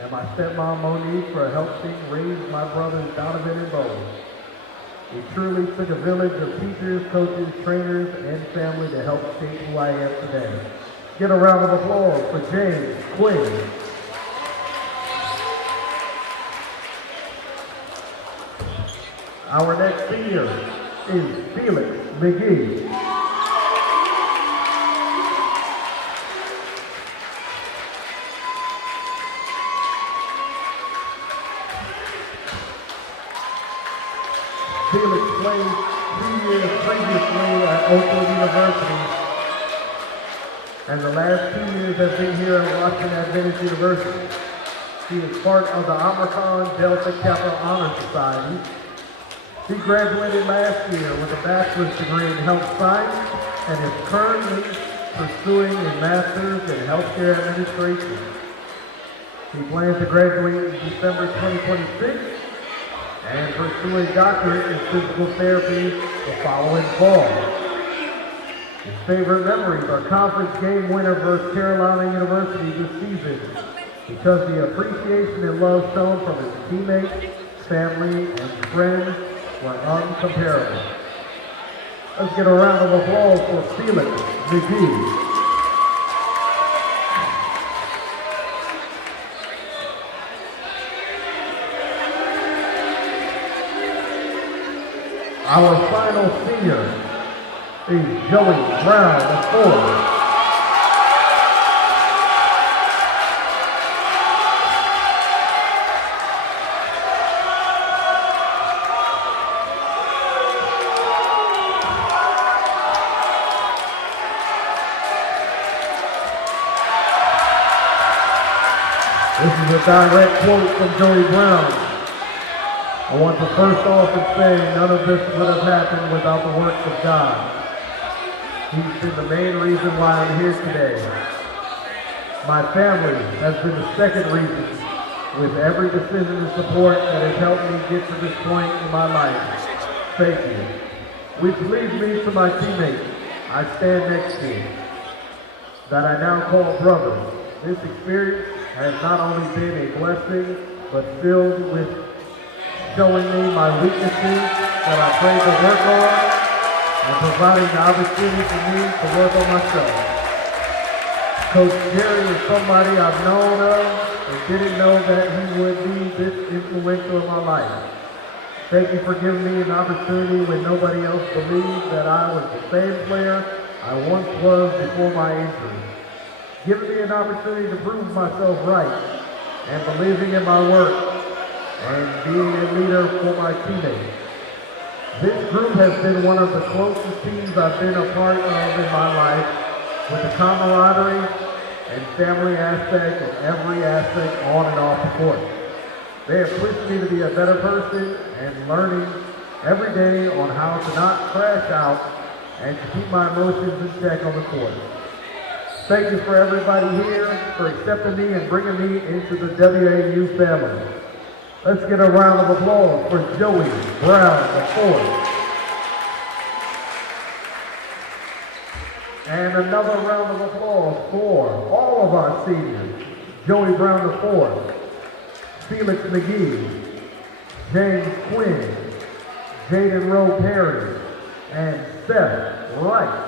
and my stepmom Monique for helping raise my brothers Donovan and Bo. It truly took a village of teachers, coaches, trainers, and family to help shape who I am today. Get a round of applause for James Quinn. Our next senior is Felix McGee. Felix played 2 years previously at Oakland University, and the last 2 years has been here at Washington Adventist University. He is part of the Omicron Delta Kappa Honor Society. He graduated last year with a bachelor's degree in health science and is currently pursuing a master's in healthcare administration. He plans to graduate in December 2026 and pursue a doctorate in physical therapy the following fall. His favorite memories are conference game winner versus Carolina University this season because the appreciation and love shown from his teammates, family, and friends were uncomparable. Let's get a round of applause for Felix McGee. Our final senior is Joey Brown, the fourth. This is a direct quote from Joey Brown. I want to first off and say none of this would have happened without the works of God. He's been the main reason why I'm here today. My family has been the second reason, with every decision and support that has helped me get to this point in my life. Thank you. Which leads me to my teammates I stand next to, that I now call brothers. This experience has not only been a blessing, but filled with showing me my weaknesses that I pray to work on and providing the opportunity for me to work on myself. Coach Jerry is somebody I've known of and didn't know that he would be this influential in my life. Thank you for giving me an opportunity when nobody else believed that I was the same player I once was before my injury. Giving me an opportunity to prove myself right and believing in my work and being a leader for my teammates. This group has been one of the closest teams I've been a part of in my life, with the camaraderie and family aspect of every aspect on and off the court. They have pushed me to be a better person and learning every day on how to not crash out and to keep my emotions in check on the court. Thank you for everybody here for accepting me and bringing me into the WAU family. Let's get a round of applause for Joey Brown, the fourth. And another round of applause for all of our seniors. Joey Brown, the fourth, Felix McGee, James Quinn, Jaden Rowe Perry, and Seth Wright.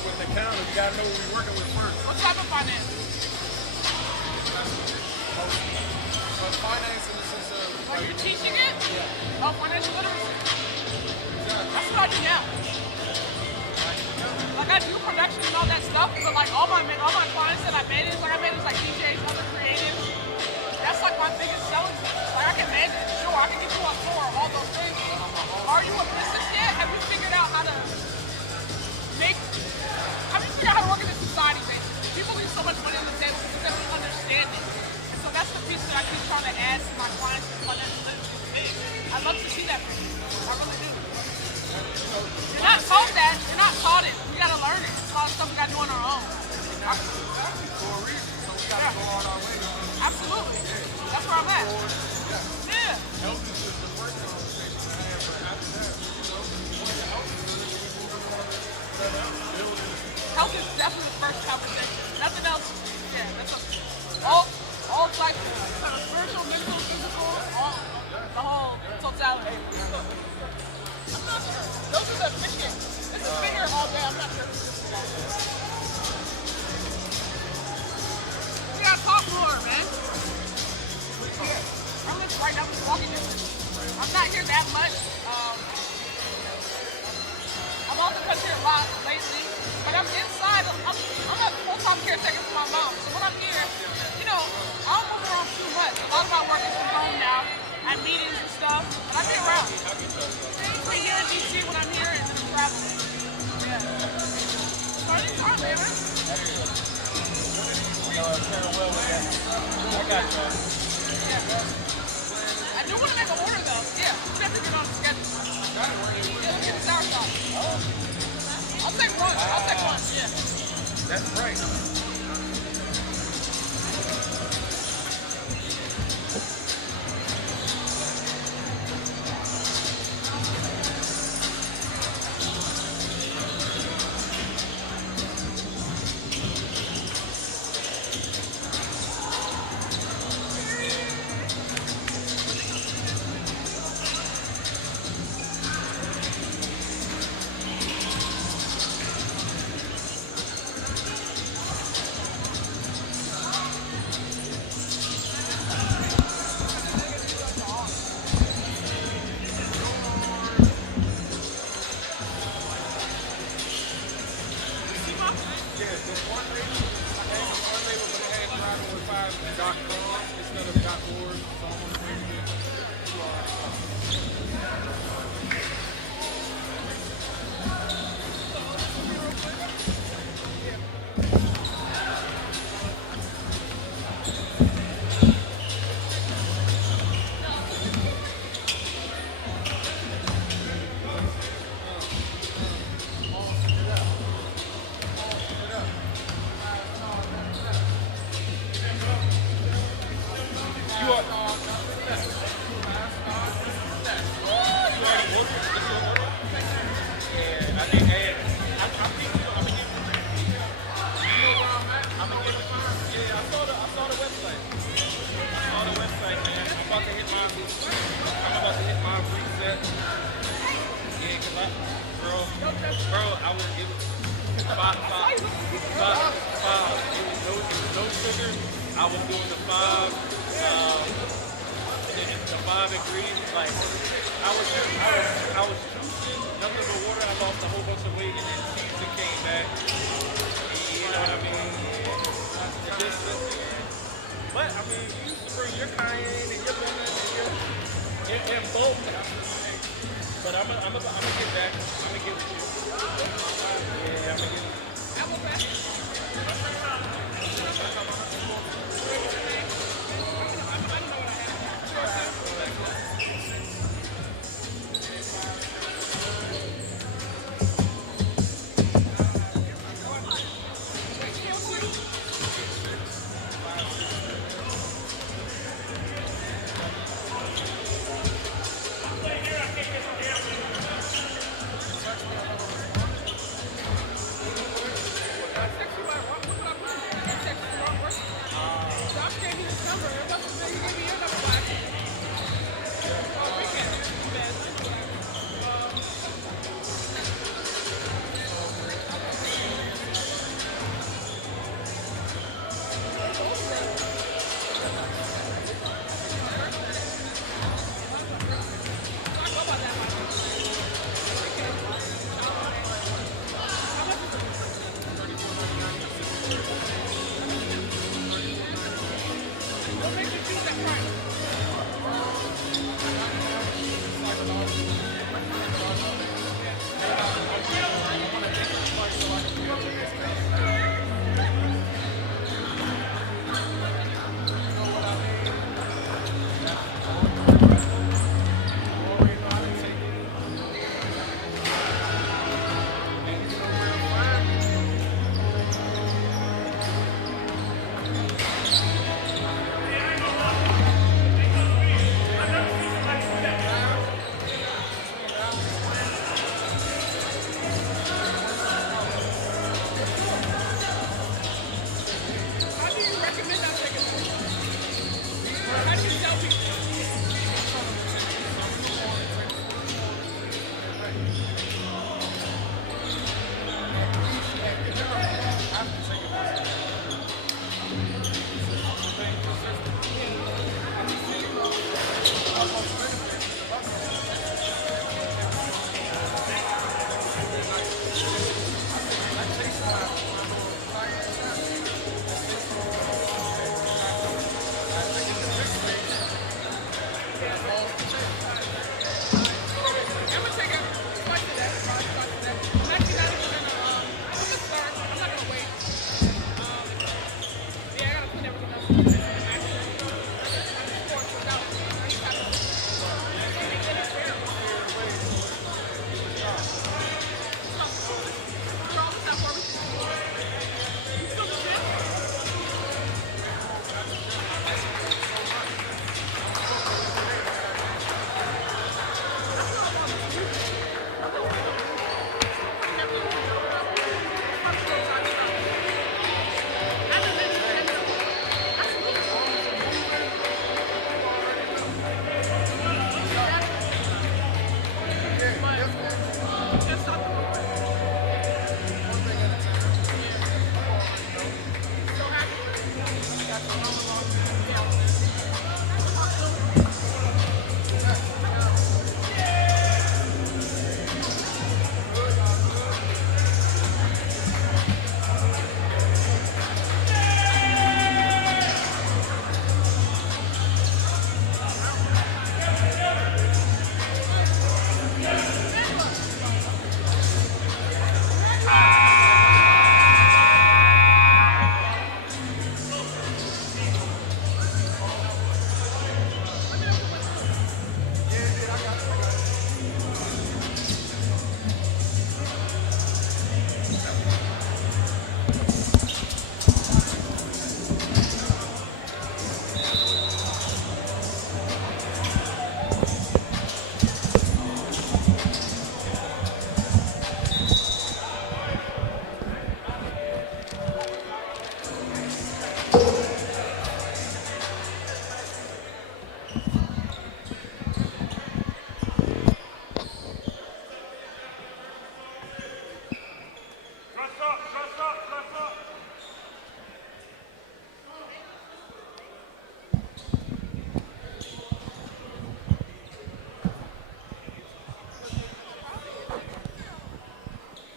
work with the counter. You gotta know what we're working with first. What type of finance? Finance in the sense of Are you teaching it? Yeah. Oh, financial literacy. That's what I do now. Like I do production and all that stuff, but like all my clients that I manage like DJs, other creatives. That's like my biggest selling point. Like I can manage, sure, I can get you on tour, all those things. Are you a business yet? Have you figured out how to work in this society, basically? People leave so much money on the table because they don't understand it. And so that's the piece that I keep trying to add to my clients and financial literacy thing. I'd love to see that for you. I really do. You're not taught that. You're not taught it. We gotta learn it. It's a lot of stuff we gotta do on our own. for a reason, so we gotta go on our way. Absolutely. That's where I'm at. Yeah. Health is just the first conversation I have, but after that, once the health is good, we move on to building. Health is definitely the first conversation. Nothing else. Yeah, that's all types of spiritual, mental, physical, all the whole totality. I'm not sure. Those are the fishing. It's a finger all day. I'm not sure. We gotta talk more, man. I'm just right now, just walking distance. I'm not here that much. I'm out the country a lot lately, but I'm inside. I'm a full-time caretaker for my mom. So when I'm here, you know, I don't move around too much. A lot of my work is from home now, at meetings and stuff, but I be around. Usually here in DC when I'm here and I'm traveling. Yeah. So anytime, man. I got you. I do want to make an order though. Yeah, we have to get on the schedule. Yeah, let's get the sour sauce. I'll take one. Yeah. That's right.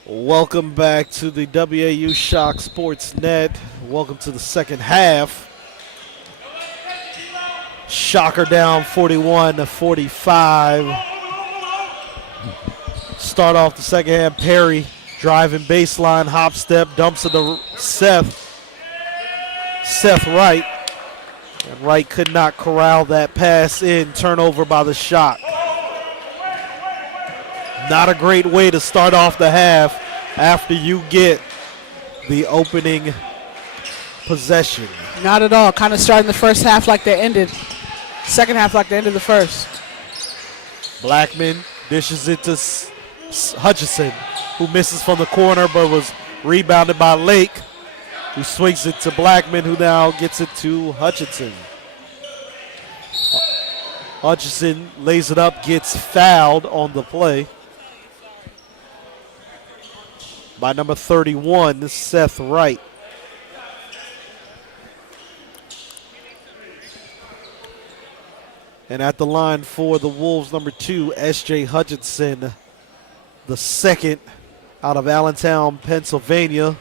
Welcome back to the WAU Shock Sports Net. Welcome to the second half. Shocker down 41-45. Start off the second half. Perry driving baseline, hop step, dumps it to Seth. Seth Wright. And Wright could not corral that pass in. Turnover by the Shock. Not a great way to start off the half after you get the opening possession. Not at all. Kind of starting the first half like they ended. Second half like they ended the first. Blackman dishes it to Hutchison, who misses from the corner but was rebounded by Lake, who swings it to Blackman, who now gets it to Hutchinson. Hutchison lays it up, gets fouled on the play by number 31, Seth Wright. And at the line for the Wolves, number 2, S.J. Hutchinson, the second out of Allentown, Pennsylvania.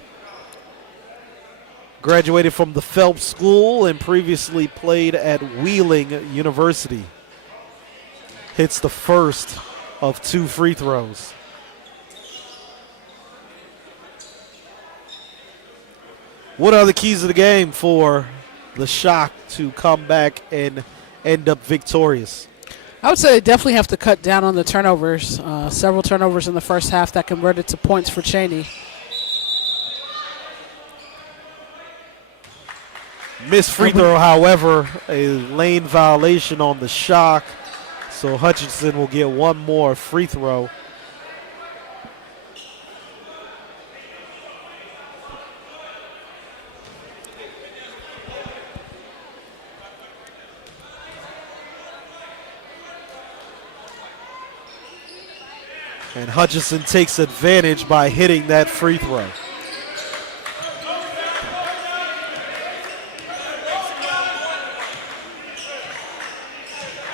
Graduated from the Phelps School and previously played at Wheeling University. Hits the first of 2 free throws. What are the keys of the game for the Shock to come back and end up victorious? I would say they definitely have to cut down on the turnovers. Several turnovers in the first half that converted to points for Cheyney. Missed free throw, however, a lane violation on the Shock. So Hutchinson will get one more free throw. And Hutchinson takes advantage by hitting that free throw.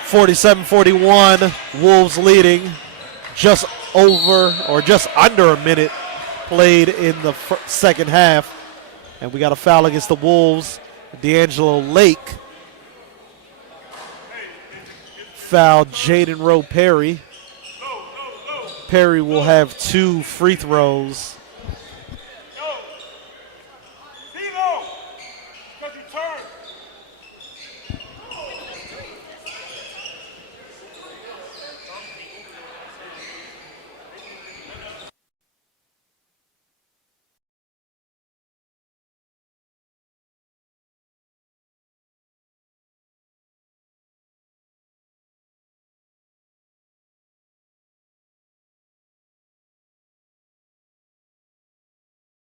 (47-41), Wolves leading. Just over or just under a minute played in the second half. And we got a foul against the Wolves. D'Angelo Lake fouled Jaden Rowe Perry. Perry will have 2 free throws.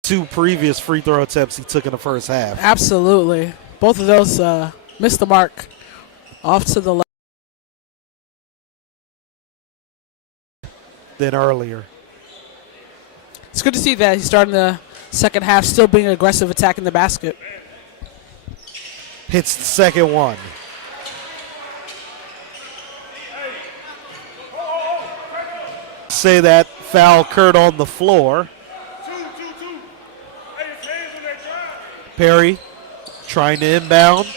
Two previous free throw attempts he took in the first half. Absolutely. Both of those missed the mark. Off to the left. Than earlier. It's good to see that he's starting the second half still being aggressive, attacking the basket. Hits the second one. Say that foul occurred on the floor. Perry trying to inbound.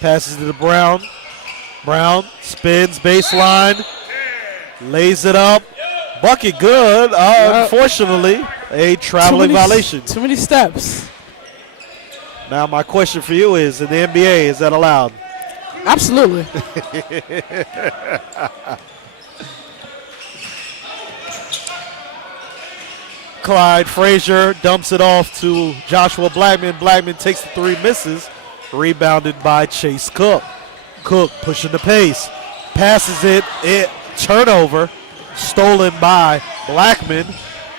Passes it to Brown. Brown spins baseline. Lays it up. Bucket good. Unfortunately, a traveling violation. Too many steps. Now my question for you is, in the NBA, is that allowed? Absolutely. Clyde Frazier dumps it off to Joshua Blackman. Blackman takes the 3, misses. Rebounded by Chase Cook. Cook pushing the pace. Passes it. Turnover. Stolen by Blackman,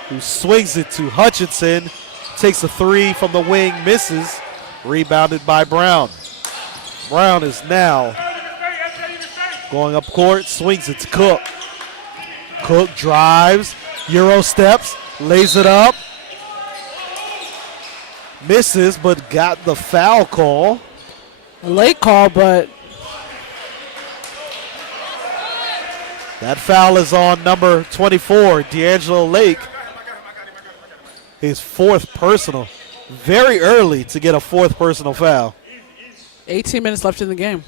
who swings it to Hutchinson. Takes a 3 from the wing. Misses. Rebounded by Brown. Brown is now going up court. Swings it to Cook. Cook drives. Euro steps. Lays it up. Misses, but got the foul call. A late call, but that foul is on number 24, D'Angelo Lake. his fourth personal. Very early to get a fourth personal foul. 18 minutes left in the game.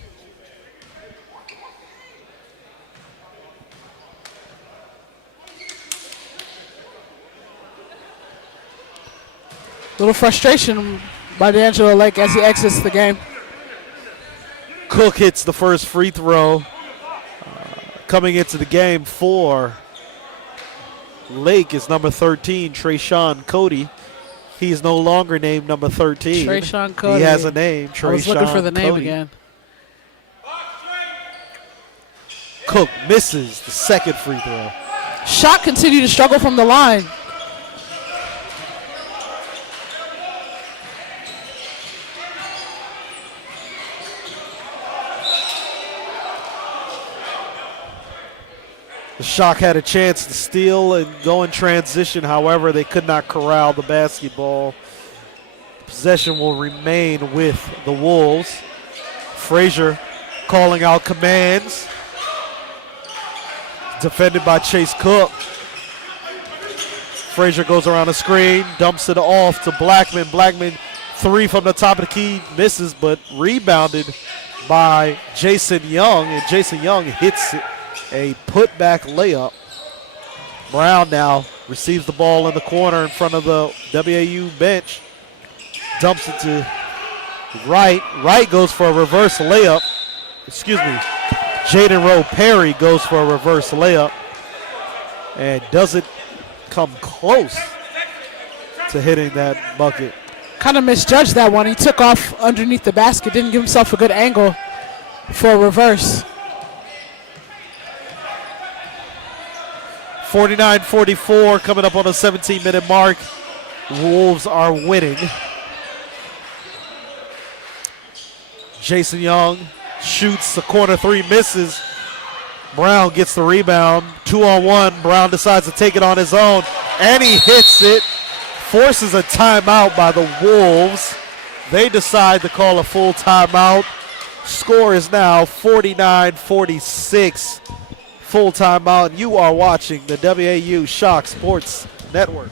Little frustration by D'Angelo Lake as he exits the game. Cook hits the first free throw. Coming into the game for Lake is number 13, Trayshawn Cody. He's no longer named number 13. Trayshawn Cody. He has a name, Trayshawn I was looking for the name Cody. again. Cook misses the second free throw. Shot continued to struggle from the line. The Shock had a chance to steal and go in transition. However, they could not corral the basketball. Possession will remain with the Wolves. Frazier calling out commands. Defended by Chase Cook. Frazier goes around the screen, dumps it off to Blackman. Blackman, three from the top of the key, misses, but rebounded by Jason Young, and Jason Young hits a putback layup. Brown now receives the ball in the corner in front of the WAU bench. Dumps it to Wright. Wright goes for a reverse layup. Excuse me. Jaden Rowe Perry goes for a reverse layup and doesn't come close to hitting that bucket. Kind of misjudged that one. He took off underneath the basket, didn't give himself a good angle for a reverse. 49-44 coming up on a 17-minute mark. Wolves are winning. Jason Young shoots a corner three, misses. Brown gets the rebound. 2-on-1. Brown decides to take it on his own, and he hits it. Forces a timeout by the Wolves. They decide to call a full timeout. Score is now 49-46. Full timeout. You are watching the WAU Shock Sports Network.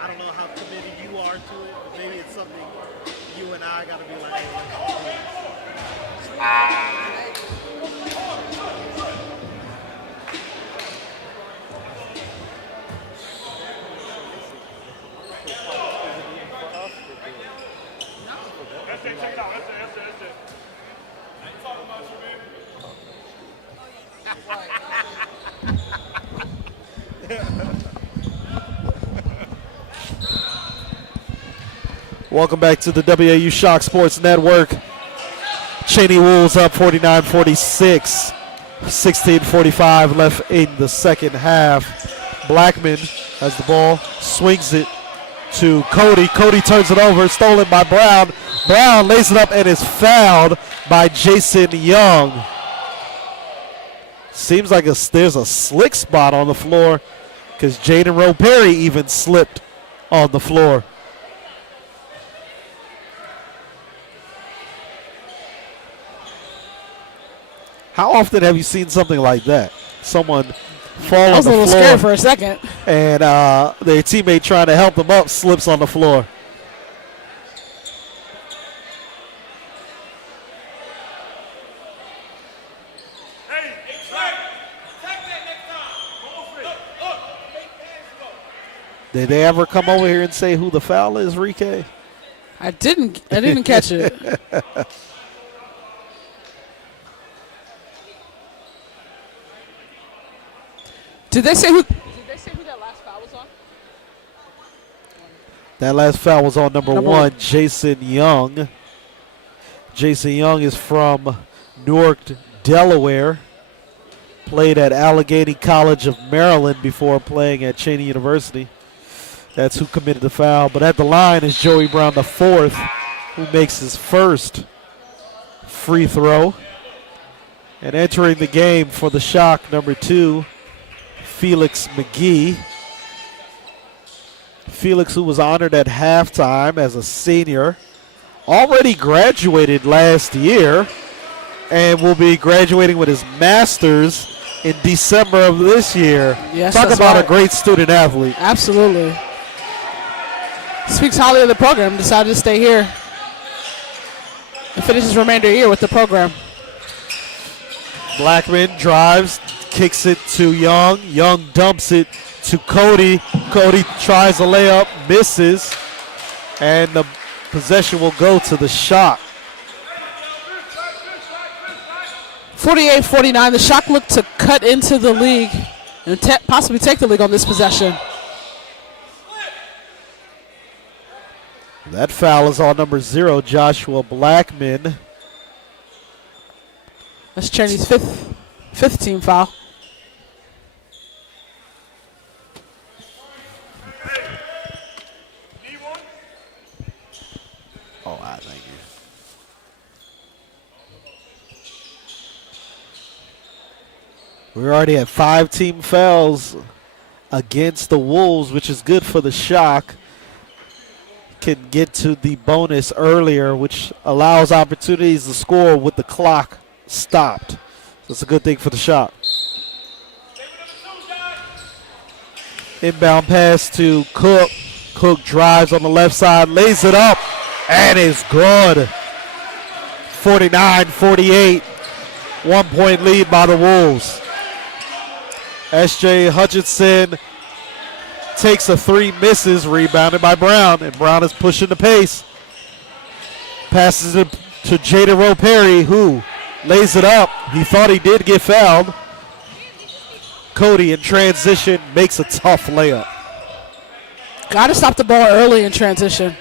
I don't know how committed you are to it, but maybe it's something you and I got to be like, hey, Welcome back to the WAU Shock Sports Network. Cheyney Wolves up 49-46. 16:45 left in the second half. Blackman has the ball, swings it to Cody. Cody turns it over, stolen by Brown. Brown lays it up and is fouled by Jason Young. Seems like there's a slick spot on the floor because Jaden Rowe Perry even slipped on the floor. How often have you seen something like that? Someone fall I on was the a little floor scared for a second. and their teammate trying to help them up slips on the floor. Did they ever come over here and say who the foul is, Rike? I didn't catch it. Did they say who that last foul was on? That last foul was on number one, Jason Young. Jason Young is from Newark, Delaware. Played at Allegheny College of Maryland before playing at Cheyney University. That's who committed the foul. But at the line is Joey Brown, the fourth, who makes his first free throw. And entering the game for the Shock, number 2, Felix McGee. Felix, who was honored at halftime as a senior, already graduated last year and will be graduating with his master's in December of this year. Yes, Talk about right. a great student athlete. Absolutely. Speaks highly of the program. Decided to stay here and finish his remainder year with the program. Blackman drives, kicks it to Young. Young dumps it to Cody. Cody tries a layup, misses, and the possession will go to the Shock. 48-49, the Shock look to cut into the league and possibly take the league on this possession. That foul is on number 0, Joshua Blackman. That's Cheyney's fifth team foul. Oh, thank you. We're already at 5 team fouls against the Wolves, which is good for the Shock. Can get to the bonus earlier, which allows opportunities to score with the clock stopped. So it's a good thing for the Shock. Inbound pass to Cook. Cook drives on the left side, lays it up, and is good. 49-48, 1 point lead by the Wolves. S.J. Hutchinson takes a 3, misses, rebounded by Brown, and Brown is pushing the pace. Passes it to Jaden Rowe-Perry, who lays it up. He thought he did get fouled. Cody in transition makes a tough layup. Got to stop the ball early in transition.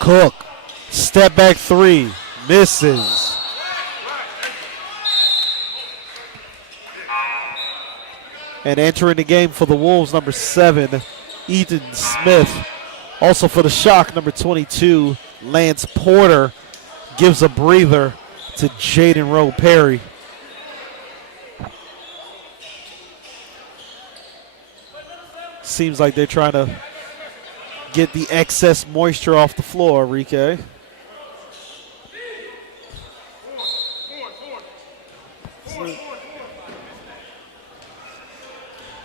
Cook, step back 3, misses. And entering the game for the Wolves, number 7, Ethan Smith. Also for the Shock, number 22, Lance Porter gives a breather to Jaden Rowe-Perry. Seems like they're trying to get the excess moisture off the floor, Rike.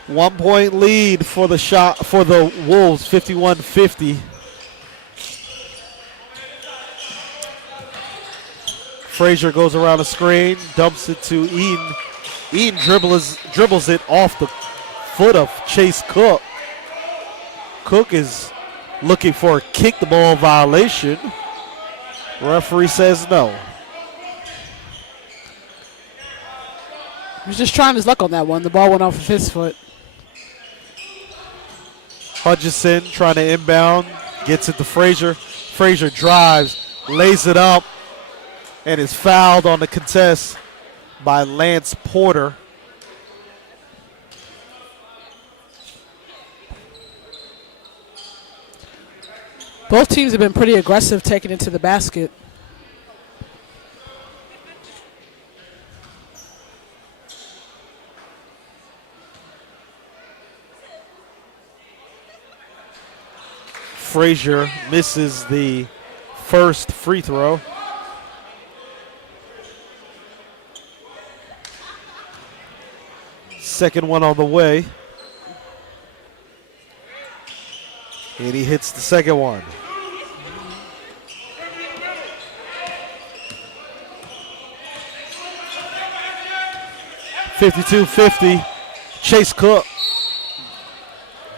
One point lead for the Wolves, 51-50. Frazier goes around the screen, dumps it to Eden. Eden dribbles it off the foot of Chase Cook. Cook is looking for a kick the ball violation. Referee says no. He was just trying his luck on that one. The ball went off of his foot. Hutchison trying to inbound, gets it to Frazier. Frazier drives, lays it up, and is fouled on the contest by Lance Porter. Both teams have been pretty aggressive taking it to the basket. Frazier misses the first free throw. Second one on the way. And he hits the second one. 52-50. Chase Cook.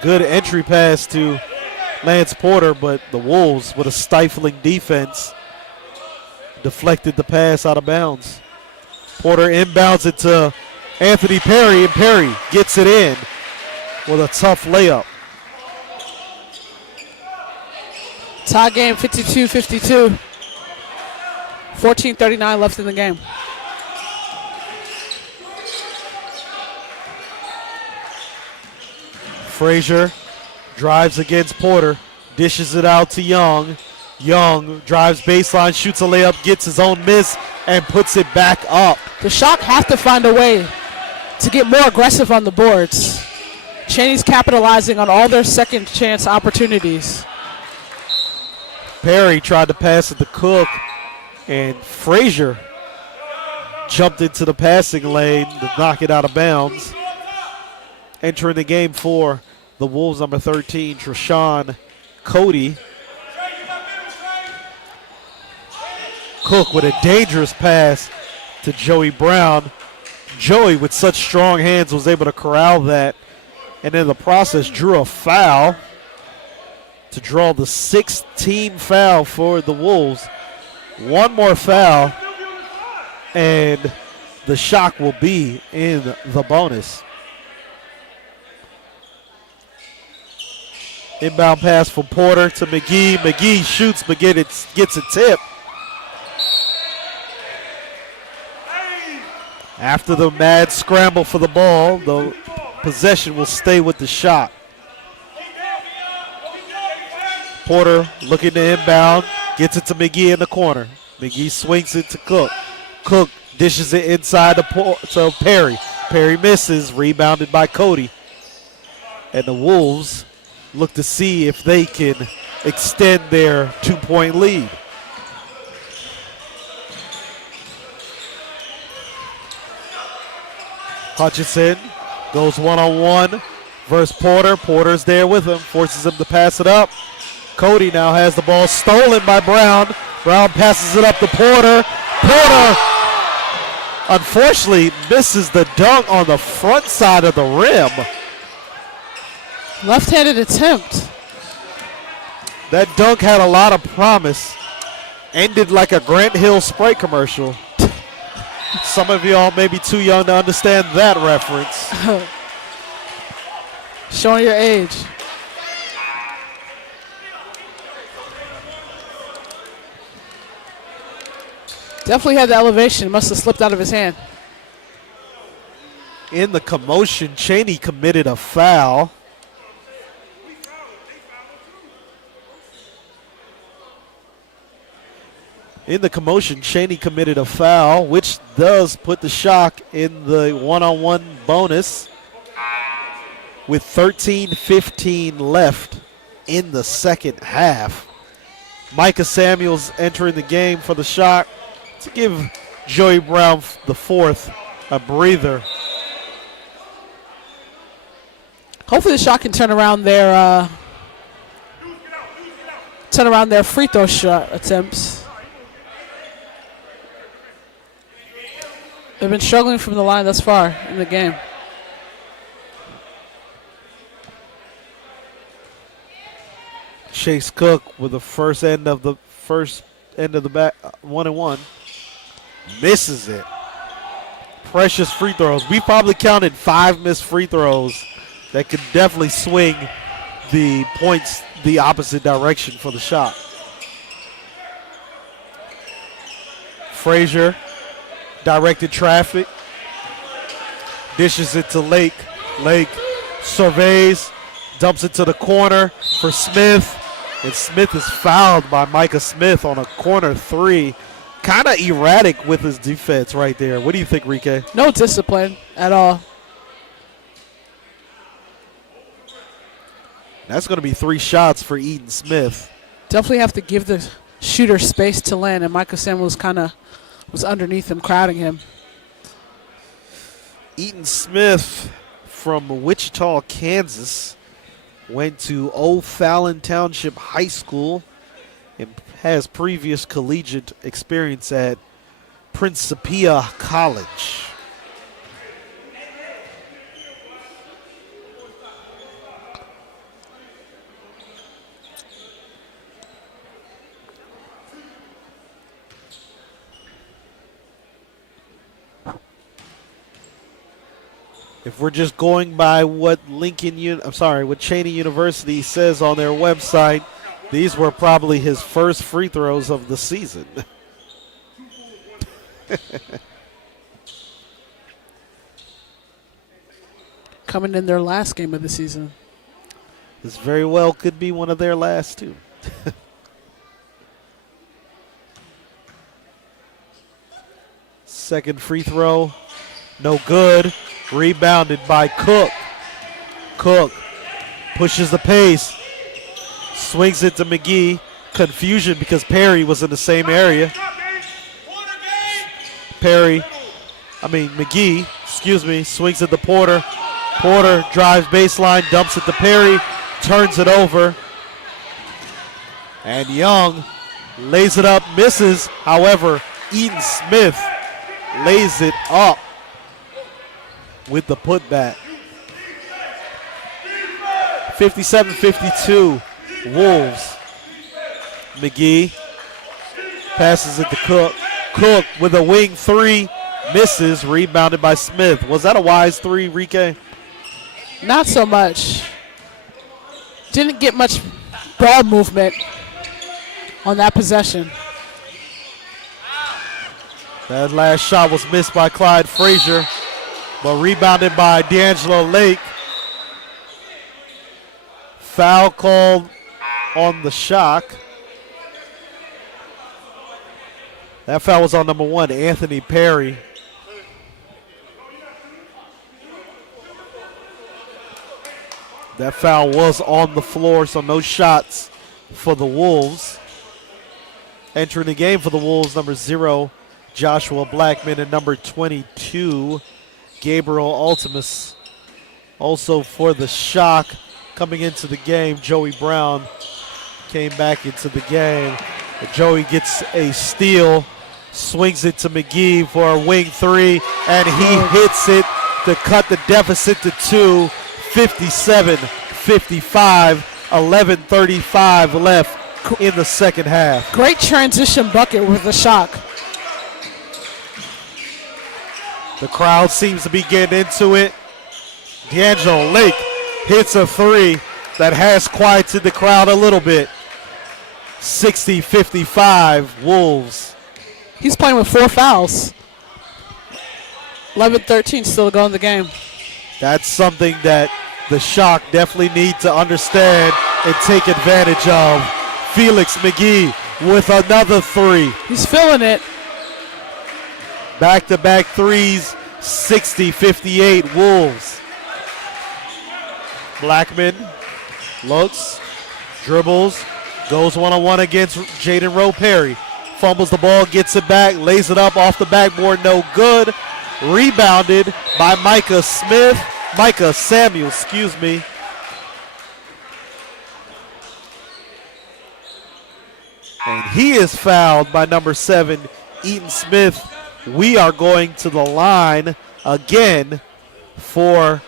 Good entry pass to Lance Porter, but the Wolves, with a stifling defense, deflected the pass out of bounds. Porter inbounds it to Anthony Perry, and Perry gets it in with a tough layup. Tie game 52-52. 14:39 left in the game. Frazier drives against Porter, dishes it out to Young. Young drives baseline, shoots a layup, gets his own miss, and puts it back up. The Shock have to find a way to get more aggressive on the boards. Cheyney's capitalizing on all their second chance opportunities. Perry tried to pass it to Cook, and Frazier jumped into the passing lane to knock it out of bounds. Entering the game for the Wolves, number 13, Treshawn Cody. Cook with a dangerous pass to Joey Brown. Joey, with such strong hands, was able to corral that, and in the process drew a foul to draw the 6th team foul for the Wolves. One more foul, and the Shock will be in the bonus. Inbound pass from Porter to McGee. McGee shoots, but gets a tip. After the mad scramble for the ball, the possession will stay with the Shock. Porter looking to inbound, gets it to McGee in the corner. McGee swings it to Cook. Cook dishes it inside to Perry. Perry misses, rebounded by Cody. And the Wolves look to see if they can extend their 2-point lead. Hutchinson goes one-on-one versus Porter. Porter's there with him, forces him to pass it up. Cody now has the ball stolen by Brown. Brown passes it up to Porter. Porter, unfortunately, misses the dunk on the front side of the rim. Left-handed attempt. That dunk had a lot of promise. Ended like a Grant Hill Sprite commercial. Some of y'all may be too young to understand that reference. Showing your age. Definitely had the elevation. Must have slipped out of his hand. In the commotion, Cheyney committed a foul. Which does put the Shock in the one-on-one bonus with 13:15 left in the second half. Micah Samuels entering the game for the Shock to give Joey Brown the fourth a breather. Hopefully the Shock can turn around their free throw shot attempts. They've been struggling from the line thus far in the game. Chase Cook with the first end of the back 1-1. Misses it. Precious free throws. We probably counted 5 missed free throws that could definitely swing the points the opposite direction for the Shock. Frazier directed traffic. Dishes it to Lake. Lake surveys. Dumps it to the corner for Smith. And Smith is fouled by Micah Smith on a corner three. Kind of erratic with his defense right there. What do you think, Rike? No discipline at all. That's going to be 3 shots for Eaton Smith. Definitely have to give the shooter space to land, and Micah Samuels kind of was underneath him, crowding him. Eaton Smith from Wichita, Kansas, went to O'Fallon Township High School and has previous collegiate experience at Principia College. If we're just going by what what Cheyney University says on their website, these were probably his first free throws of the season. Coming in their last game of the season. This very well could be one of their last two. Second free throw, no good. Rebounded by Cook. Cook pushes the pace, swings it to McGee. Confusion because Perry was in the same area. McGee, swings it to Porter. Porter drives baseline, dumps it to Perry, turns it over. And Young lays it up, misses. However, Eaton Smith lays it up with the putback. 57-52, Wolves. McGee passes it to Cook. Cook with a wing three, misses, rebounded by Smith. Was that a wise three, Rike? Not so much. Didn't get much ball movement on that possession. That last shot was missed by Clyde Frazier, but rebounded by D'Angelo Lake. Foul called on the Shock. That foul was on number 1, Anthony Perry. That foul was on the floor, so no shots for the Wolves. Entering the game for the Wolves, number 0, Joshua Blackman, and number 22, Gabriel Ultimus. Also for the Shock, coming into the game, Joey Brown came back into the game. Joey gets a steal, swings it to McGee for a wing three, and he hits it to cut the deficit to 2, 57-55, 11:35 left in the second half. Great transition bucket with the Shock. The crowd seems to be getting into it. D'Angelo Lake hits a three that has quieted the crowd a little bit. 60-55, Wolves. He's playing with 4 fouls. 11-13 still to go in the game. That's something that the Shock definitely need to understand and take advantage of. Felix McGee with another three. He's feeling it. Back-to-back threes, 60-58, Wolves. Blackman looks, dribbles, goes one-on-one against Jaden Rowe Perry. Fumbles the ball, gets it back, lays it up off the backboard, no good. Rebounded by Micah Samuel. And he is fouled by number 7, Eaton Smith. We are going to the line again for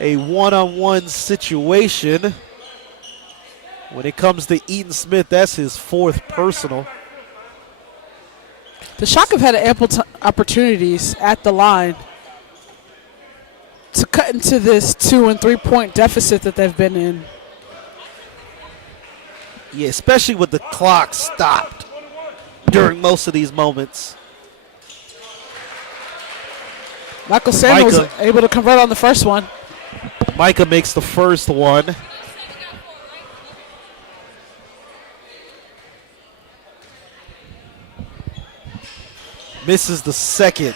a one-on-one situation. When it comes to Eaton Smith, that's his 4th personal. The Shock have had ample opportunities at the line to cut into this 2- and 3-point deficit that they've been in. Yeah, especially with the clock stopped during most of these moments. Michael Samuels Micah. able to convert on the first one. Micah makes the first one. Misses the second.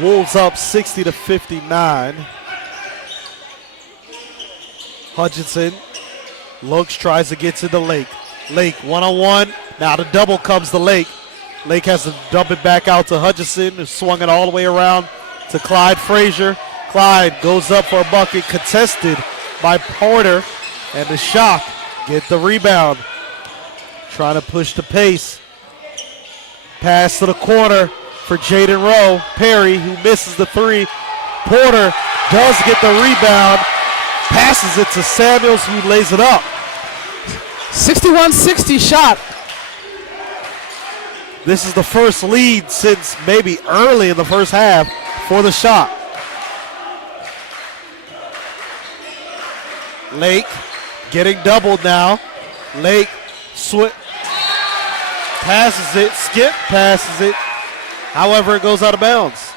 Wolves up 60-59. Hutchinson looks, tries to get to the Lake. Lake one-on-one. Now the double comes to Lake. Lake has to dump it back out to Hutchinson, who swung it all the way around to Clyde Frazier. Clyde goes up for a bucket, contested by Porter, and the Shock get the rebound. Trying to push the pace. Pass to the corner for Jaden Rowe. Perry, who misses the three. Porter does get the rebound. Passes it to Samuels, who lays it up. 61-60 shot. This is the first lead since maybe early in the first half for the Shock. Lake getting doubled now. Lake passes it, Skip passes it. However, it goes out of bounds.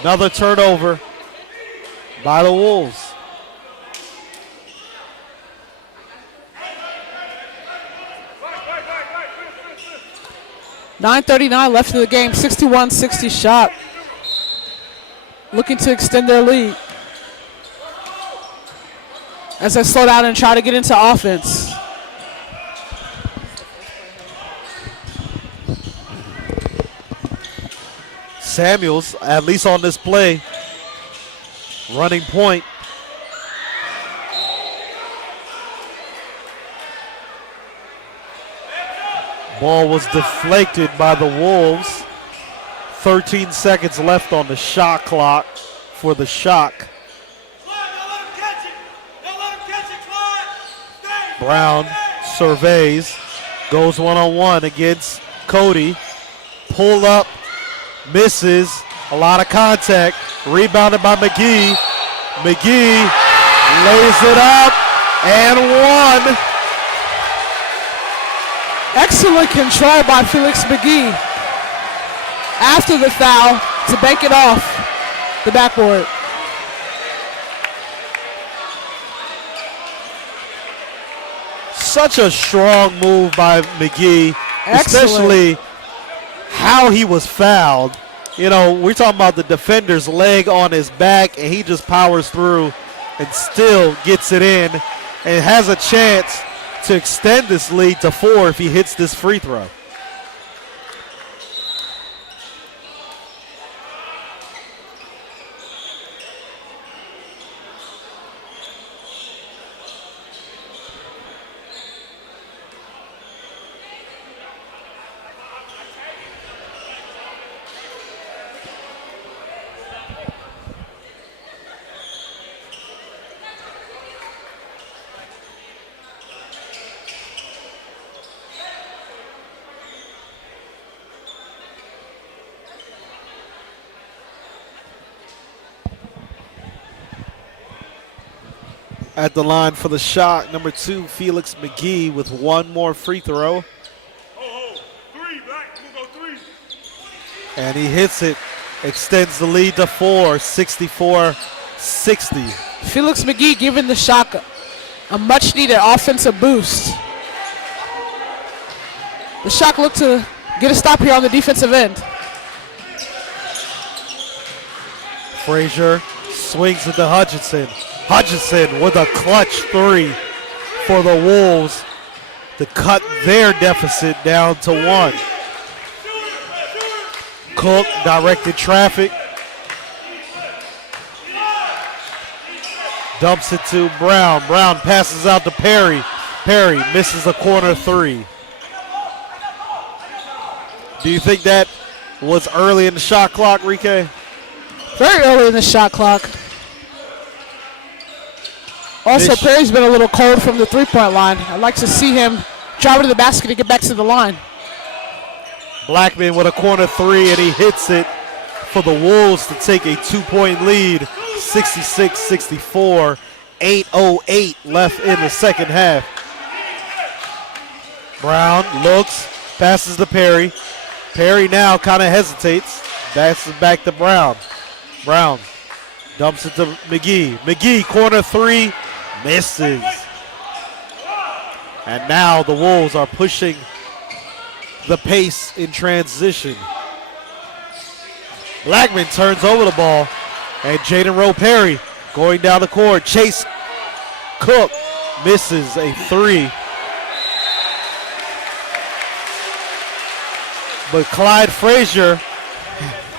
Another turnover by the Wolves. .9:39 left in the game, 61-60 Shock. Looking to extend their lead as they slow down and try to get into offense. Samuels, at least on this play, running point. Ball was deflected by the Wolves. 13 seconds left on the shot clock for the Shock. Brown surveys, goes one-on-one against Cody. Pull up, misses, a lot of contact. Rebounded by McGee. McGee lays it up and one. Excellent control by Felix McGee after the foul to bank it off the backboard. Such a strong move by McGee, especially how he was fouled. You know, we're talking about the defender's leg on his back, and he just powers through and still gets it in and has a chance to extend this lead to 4 if he hits this free throw. At the line for the Shock, number 2, Felix McGee with one more free throw. And he hits it, extends the lead to 4, 64-60. Felix McGee giving the Shock a much-needed offensive boost. The Shock look to get a stop here on the defensive end. Frazier swings it to Hutchinson. Hutchinson with a clutch 3 for the Wolves to cut their deficit down to 1. Cook directed traffic. Dumps it to Brown. Brown passes out to Perry. Perry misses a corner 3. Do you think that was early in the shot clock, Rike? Very early in the shot clock. Also, Perry's been a little cold from the three-point line. I'd like to see him drive to the basket and get back to the line. Blackman with a corner 3, and he hits it for the Wolves to take a 2-point lead, 66-64, 8:08 left in the second half. Brown looks, passes to Perry. Perry now kind of hesitates, passes back to Brown. Brown dumps it to McGee. McGee, corner 3, misses. And now the Wolves are pushing the pace in transition. Blackman turns over the ball, and Jaden Rowe Perry going down the court. Chase Cook misses a 3. But Clyde Frazier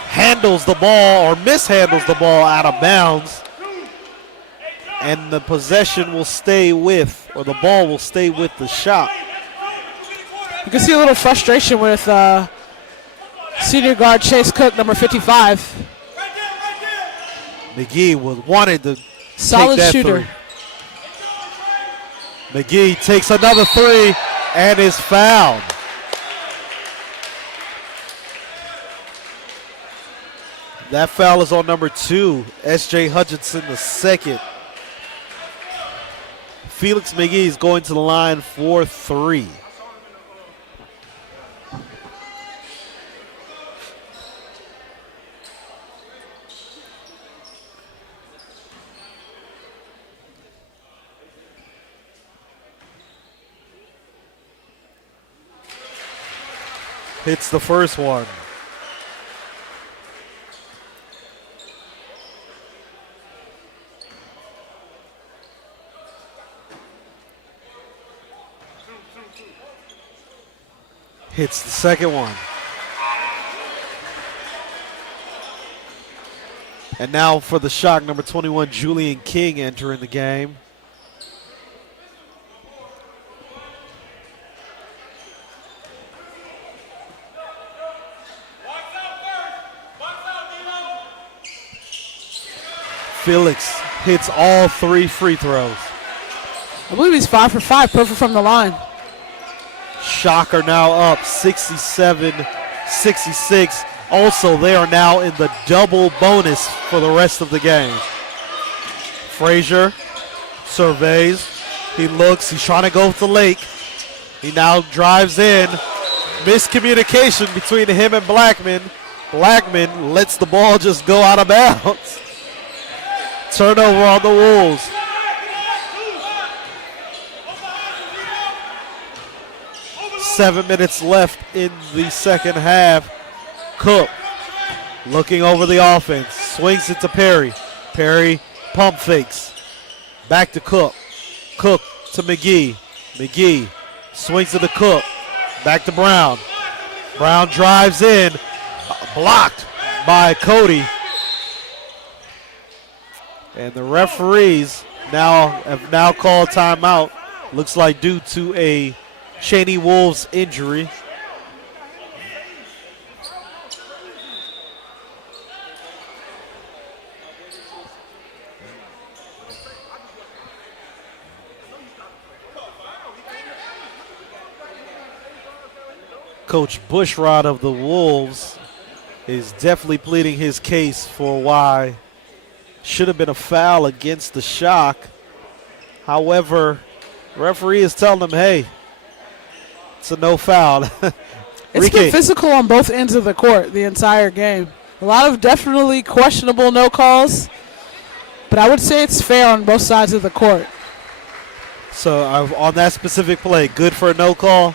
handles the ball, or mishandles the ball, out of bounds. And the possession will stay with, or the ball will stay with the Shock. You can see a little frustration with senior guard Chase Cook, number 55. McGee wanted to solid take that shooter. 3. McGee takes another 3 and is fouled. That foul is on number 2, S.J. Hutchinson the second. Felix McGee is going to the line for 3. Hits the first one. Hits the second one. And now for the Shock, number 21, Julian King entering the game. Felix hits all 3 free throws. I believe he's 5 for 5, perfect from the line. Shock are now up 67-66. Also, they are now in the double bonus for the rest of the game. Frazier surveys. He looks. He's trying to go with the lake. He now drives in. Miscommunication between him and Blackman. Blackman lets the ball just go out of bounds. Turnover on the Wolves. Seven minutes left in the second half. Cook looking over the offense. Swings it to Perry. Perry pump fakes. Back to Cook. Cook to McGee. McGee swings to the Cook. Back to Brown. Brown drives in. Blocked by Cody. And the referees have now called timeout. Looks like due to a Cheyney Wolves injury. Coach Bushrod of the Wolves is definitely pleading his case for why should have been a foul against the Shock. However, the referee is telling him, hey, it's a no foul. It's been physical on both ends of the court the entire game. A lot of definitely questionable no calls, but I would say it's fair on both sides of the court. So on that specific play, good for a no call?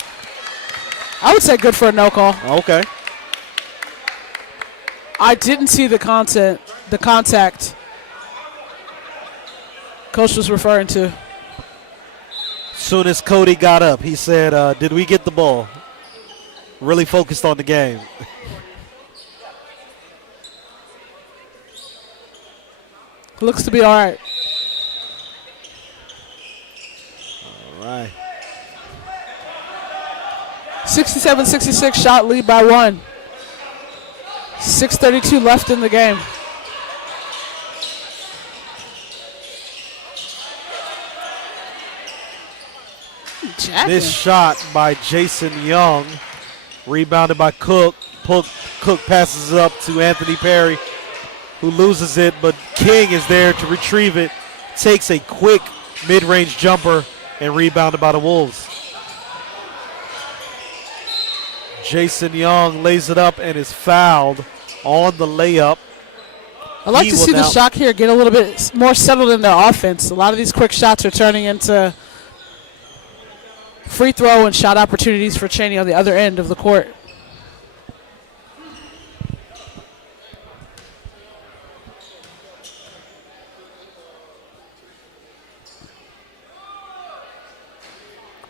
I would say good for a no call. Okay. I didn't see the contact Coach was referring to. Soon as Cody got up, he said, did we get the ball? Really focused on the game. Looks to be all right. All right. 67-66, shot lead by 1. 6:32 left in the game. This shot by Jason Young, rebounded by Cook. Cook passes it up to Anthony Perry, who loses it, but King is there to retrieve it. Takes a quick mid-range jumper and rebounded by the Wolves. Jason Young lays it up and is fouled on the layup. I'd like to see the Shock here get a little bit more settled in their offense. A lot of these quick shots are turning into free throw and shot opportunities for Cheyney on the other end of the court.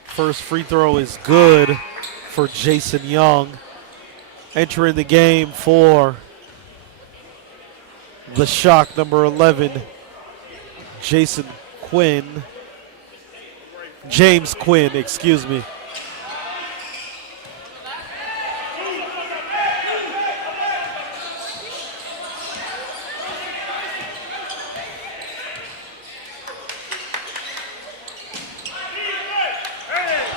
First free throw is good for Jason Young. Entering the game for the Shock, number 11, James Quinn, excuse me.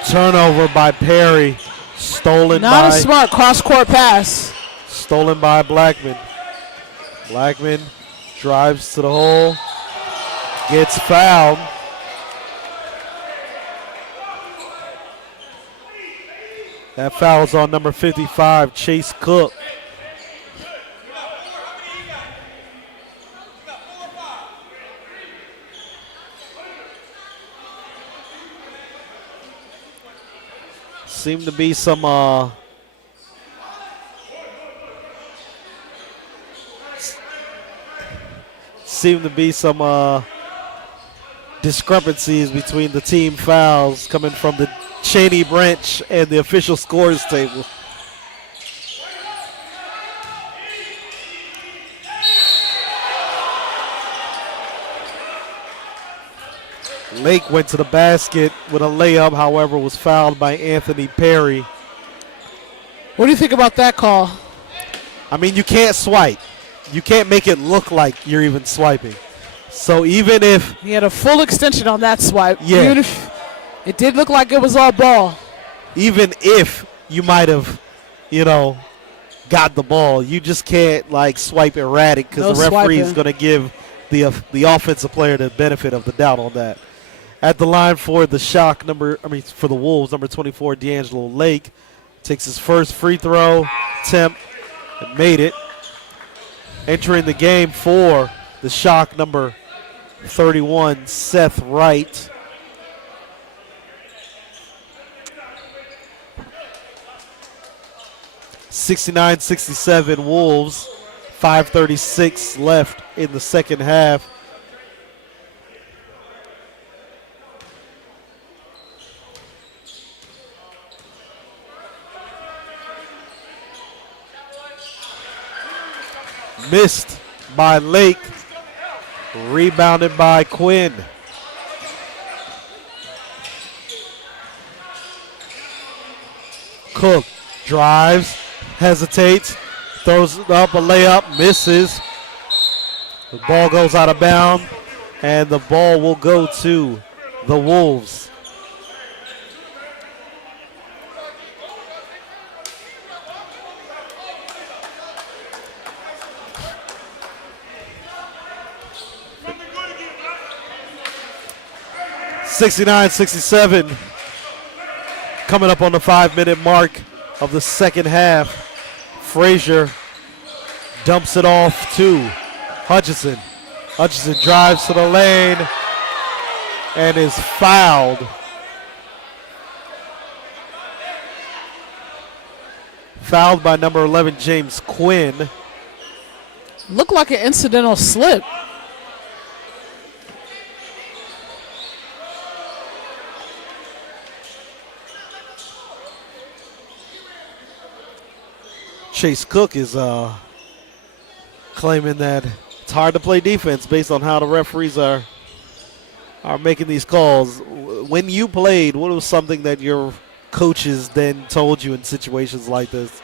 Turnover by Perry. Stolen Not by. a smart cross-court pass. Stolen by Blackman. Blackman drives to the hole, gets fouled. That foul's on number 55, Chase Cook. Seem to be some discrepancies between the team fouls coming from the Cheyney branch and the official scores table. Lake went to the basket with a layup, however, was fouled by Anthony Perry. What do you think about that call? I mean, you can't swipe. You can't make it look like you're even swiping. So even if... He had a full extension on that swipe. Yeah. Even if it did look like it was all ball. Even if you might have, got the ball, you just can't, swipe erratic because the referee is going to give the offensive player the benefit of the doubt on that. At the line for the for the Wolves, number 24, D'Angelo Lake takes his first free throw attempt and made it. Entering the game for the Shock, number 31, Seth Wright. (69-67) Wolves. 5:36 left in the second half. Missed by Lake. Rebounded by Quinn. Cook drives, hesitates, throws up a layup, misses. The ball goes out of bounds, and the ball will go to the Wolves. (69-67) coming up on the 5-minute mark of the second half. Frazier dumps it off to Hutchison. Hutchison drives to the lane and is fouled. Fouled by number 11, James Quinn. Looked like an incidental slip. Chase Cook is claiming that it's hard to play defense based on how the referees are making these calls. When you played, what was something that your coaches then told you in situations like this?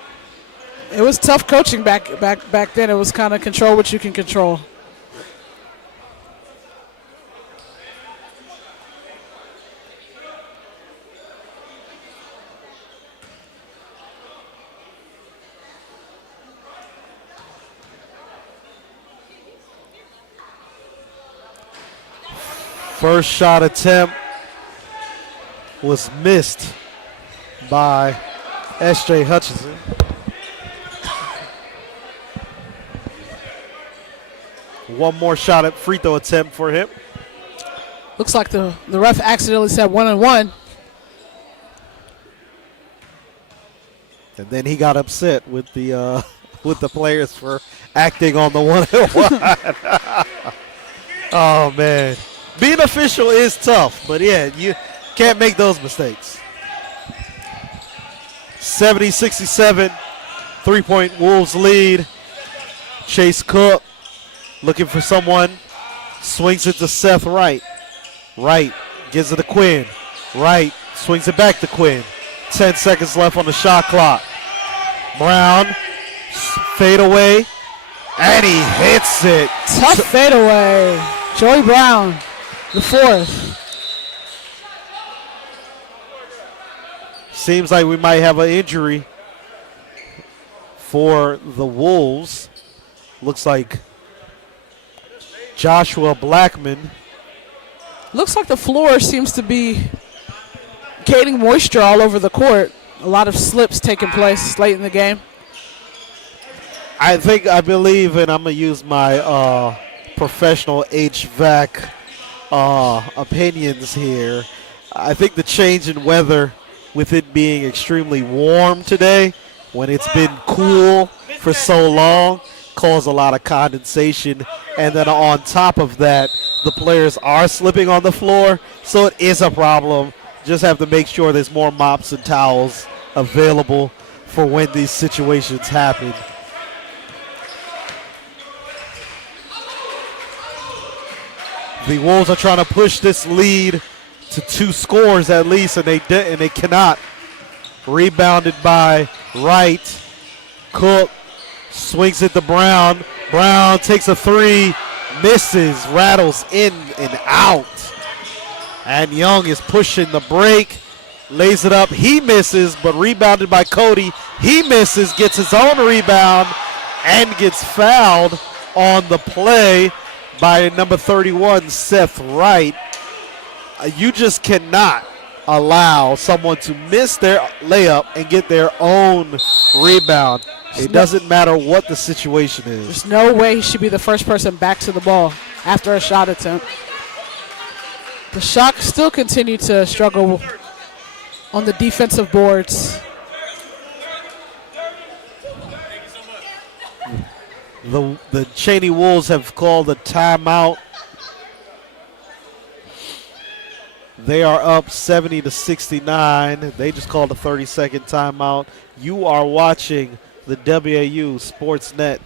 It was tough coaching back then. It was kind of control what you can control. First shot attempt was missed by S.J. Hutchison. One more shot at free throw attempt for him. Looks like the ref accidentally said 1-and-1. And then he got upset with the players for acting on the 1-and-1. Oh, man. Being official is tough, but yeah, you can't make those mistakes. 70-67, 3-point Wolves lead. Chase Cook looking for someone, swings it to Seth Wright. Wright gives it to Quinn. Wright swings it back to Quinn. 10 seconds left on the shot clock. Brown, fade away, and he hits it. Tough fadeaway. Joey Brown, the fourth. Seems like we might have an injury for the Wolves. Looks like Joshua Blackman. Looks like the floor seems to be gaining moisture all over the court. A lot of slips taking place late in the game. I believe, and I'm going to use my professional HVAC opinions here. I think the change in weather, with it being extremely warm today, when it's been cool for so long, caused a lot of condensation. And then on top of that, the players are slipping on the floor, so it is a problem. Just have to make sure there's more mops and towels available for when these situations happen. The Wolves are trying to push this lead to 2 scores at least, and they cannot. Rebounded by Wright. Cook swings it to Brown. Brown takes a 3, misses, rattles in and out. And Young is pushing the break, lays it up. He misses, but rebounded by Cody. He misses, gets his own rebound, and gets fouled on the play by number 31, Seth Wright. You just cannot allow someone to miss their layup and get their own rebound. It doesn't matter what the situation is. There's no way he should be the first person back to the ball after a shot attempt. The Shock still continue to struggle on the defensive boards. The Cheyney Wolves have called a timeout. They are up 70-69. They just called a 30-second timeout. You are watching the WAU Sportsnet.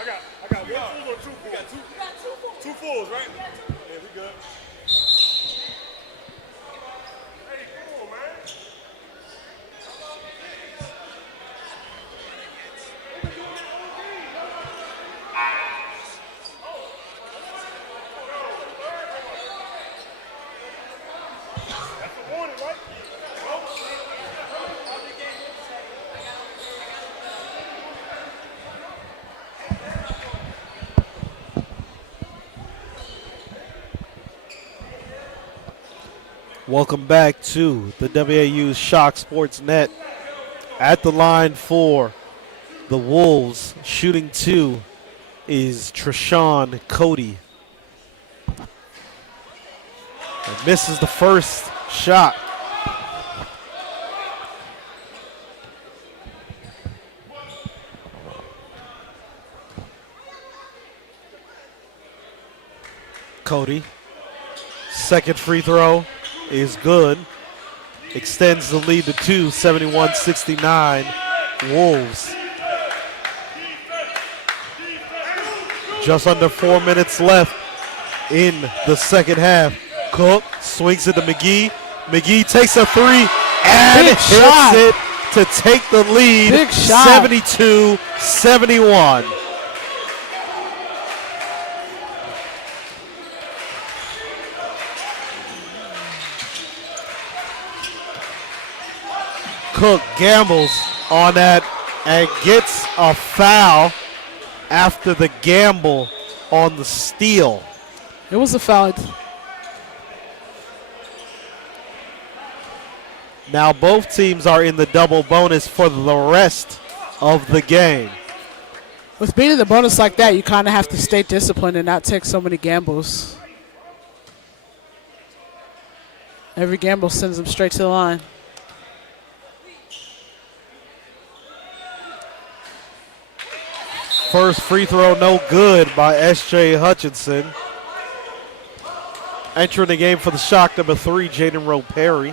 I got one full or 2 fulls? We got two fulls, right? Yeah, we good. Hey, come on, man. That's the warning, right? Welcome back to the WAU Shock Sports Net. At the line for the Wolves, shooting 2 is Treshawn Cody. And misses the first shot. Cody, second free throw is good. Extends the lead to 2, 71-69 Wolves. Just under 4 minutes left in the second half. Cook swings it to McGee. McGee takes a 3 and Big hits shot. it to take the lead, Big shot. 72-71. Cook gambles on that and gets a foul after the gamble on the steal. It was a foul. Now both teams are in the double bonus for the rest of the game. With being in the bonus like that, you kind of have to stay disciplined and not take so many gambles. Every gamble sends them straight to the line. First free throw no good by S.J. Hutchinson. Entering the game for the Shock, number 3, Jaden Rowe Perry.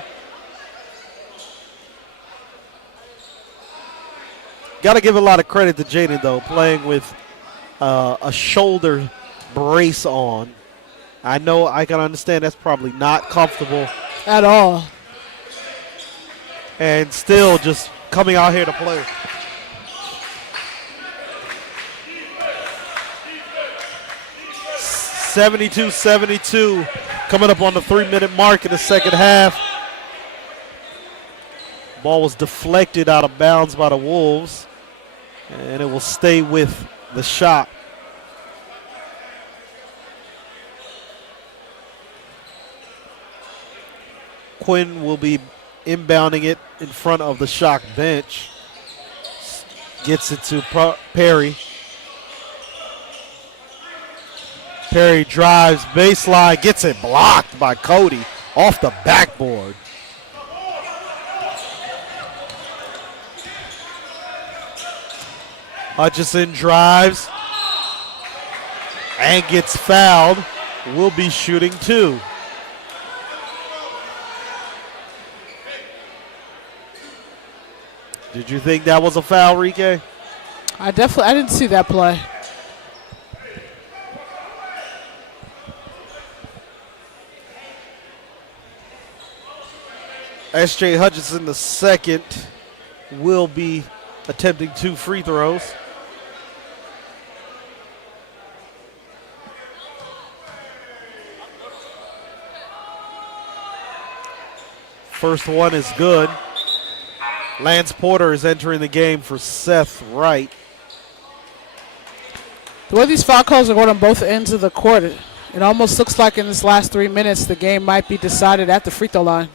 Got to give a lot of credit to Jaden, though, playing with a shoulder brace on. I know I can understand that's probably not comfortable At all. and still just coming out here to play. (72-72) coming up on the 3-minute mark in the second half. Ball was deflected out of bounds by the Wolves, and it will stay with the Shock. Quinn will be inbounding it in front of the Shock bench. Gets it to Perry. Perry drives baseline, gets it blocked by Cody off the backboard. Hutchison drives and gets fouled. Will be shooting 2. Did you think that was a foul, Rike? I didn't see that play. S.J. Hutchinson, the second, will be attempting 2 free throws. First one is good. Lance Porter is entering the game for Seth Wright. The way these foul calls are going on both ends of the court, it almost looks like in this last 3 minutes the game might be decided at the free throw line.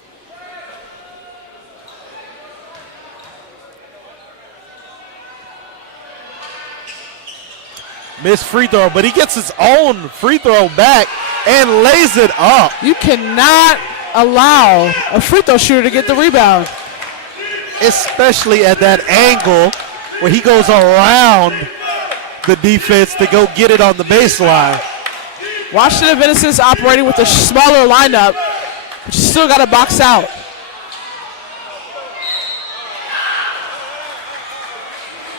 Missed free throw, but he gets his own free throw back and lays it up. You cannot allow a free throw shooter to get the rebound. Especially at that angle where he goes around the defense to go get it on the baseline. Washington Adventist is operating with a smaller lineup, but you still got to box out.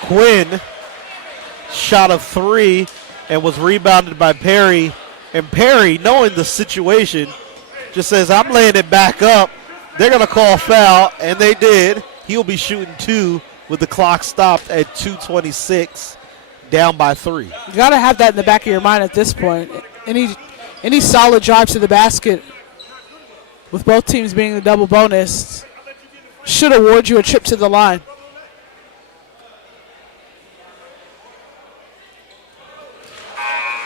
Quinn shot a 3 and was rebounded by Perry. And Perry, knowing the situation, just says, I'm laying it back up. They're going to call foul, and they did. He'll be shooting 2 with the clock stopped at 2:26, down by 3. You got to have that in the back of your mind at this point. Any solid drives to the basket, with both teams being the double bonus, should award you a trip to the line.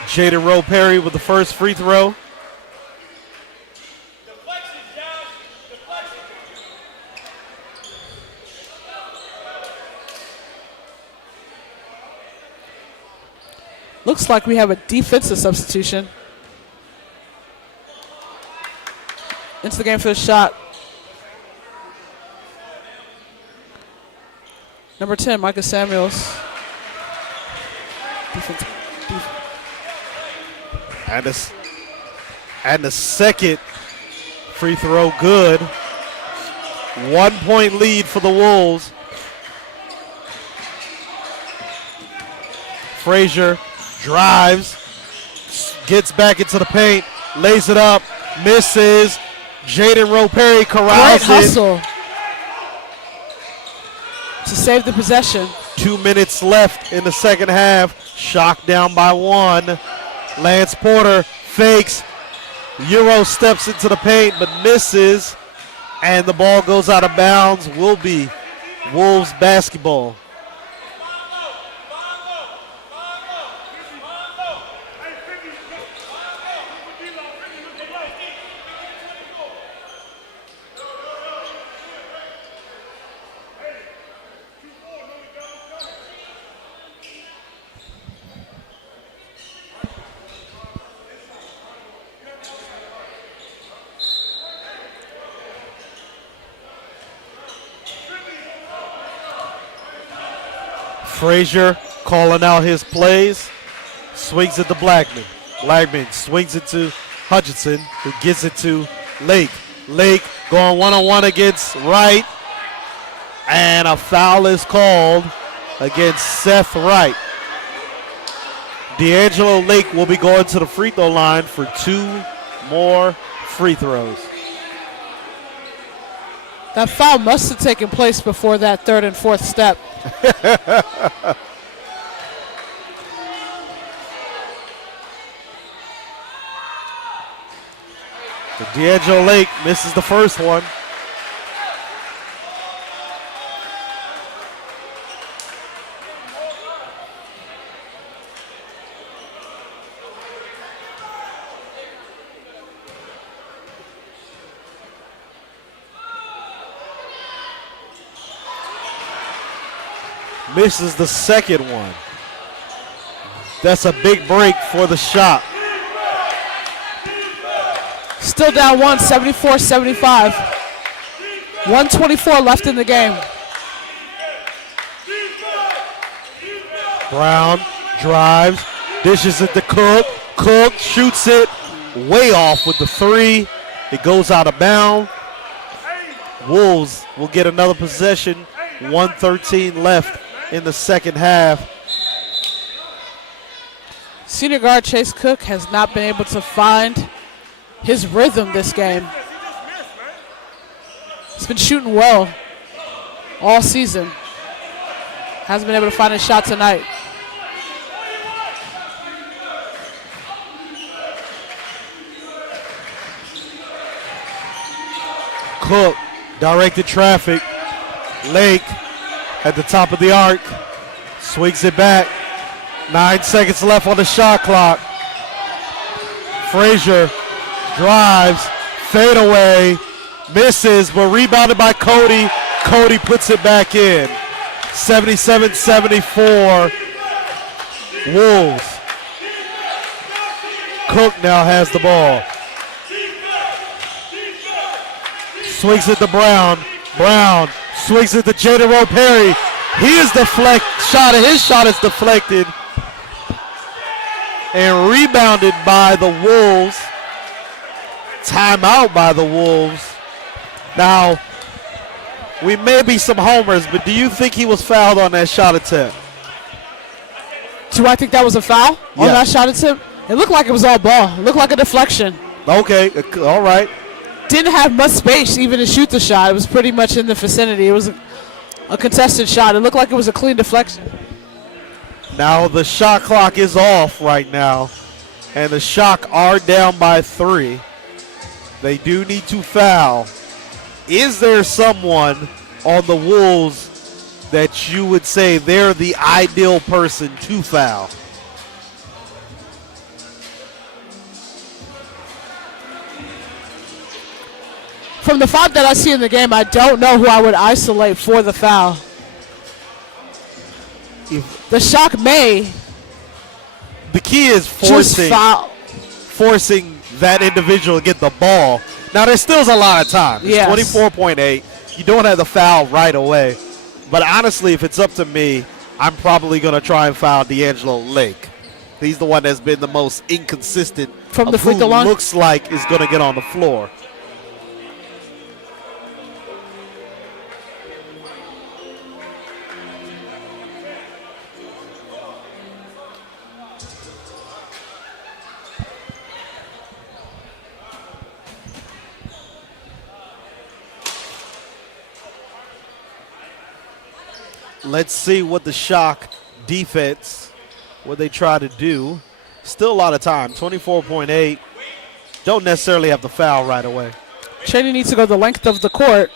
Jaden Rowe Perry with the first free throw. Looks like we have a defensive substitution. Into the game for the shot. Number 10, Micah Samuels. And the second free throw good. 1 point lead for the Wolves. Frazier drives, gets back into the paint, lays it up, misses. Jaden Rowe Perry corrals Great hustle to save the possession. 2 minutes left in the second half. Shock down by 1. Lance Porter fakes. Euro steps into the paint but misses. And the ball goes out of bounds. Will be Wolves basketball. Frazier calling out his plays. Swings it to Blackman. Blackman swings it to Hutchinson, who gets it to Lake. Lake going one-on-one against Wright. And a foul is called against Seth Wright. D'Angelo Lake will be going to the free throw line for 2 more free throws. That foul must have taken place before that third and fourth step. D'Angelo Lake misses the first one. Misses the second one. That's a big break for the shot. Still down 1, 74-75. 1:24 left in the game. Brown drives, dishes it to Cook. Cook shoots it way off with the 3. It goes out of bounds. Wolves will get another possession. 1:13 left in the second half. Senior guard Chase Cook has not been able to find his rhythm this game. He's been shooting well all season. Hasn't been able to find his shot tonight. Cook directed traffic. Lake at the top of the arc. Swings it back. 9 seconds left on the shot clock. Frazier drives, fade away, misses, but rebounded by Cody. Cody puts it back in. 77-74, Wolves. Cook now has the ball. Swings it to Brown. Brown swings it to Jaden Rowe Perry. He is his shot is deflected and rebounded by the Wolves. Timeout by the Wolves. Now, we may be some homers, but do you think he was fouled on that shot attempt? Do I think that was a foul on that shot attempt? It looked like it was all ball. It looked like a deflection. Okay, all right. Didn't have much space even to shoot the shot. It was pretty much in the vicinity. It was a contested shot. It looked like it was a clean deflection. Now the shot clock is off right now, and the Shock are down by 3. They do need to foul. Is there someone on the Wolves that you would say they're the ideal person to foul? From the 5 that I see in the game, I don't know who I would isolate for the foul. The Shock may. The key is Just foul. forcing that individual to get the ball. Now, there's still a lot of time. It's Yes. 24.8. You don't have the foul right away. But honestly, if it's up to me, I'm probably going to try and foul D'Angelo Lake. He's the one that's been the most inconsistent From of the free who throw line? looks like is going to get on the floor. Let's see what the Shock defense, what they try to do. Still a lot of time, 24.8. Don't necessarily have to foul right away. Cheyney needs to go the length of the court.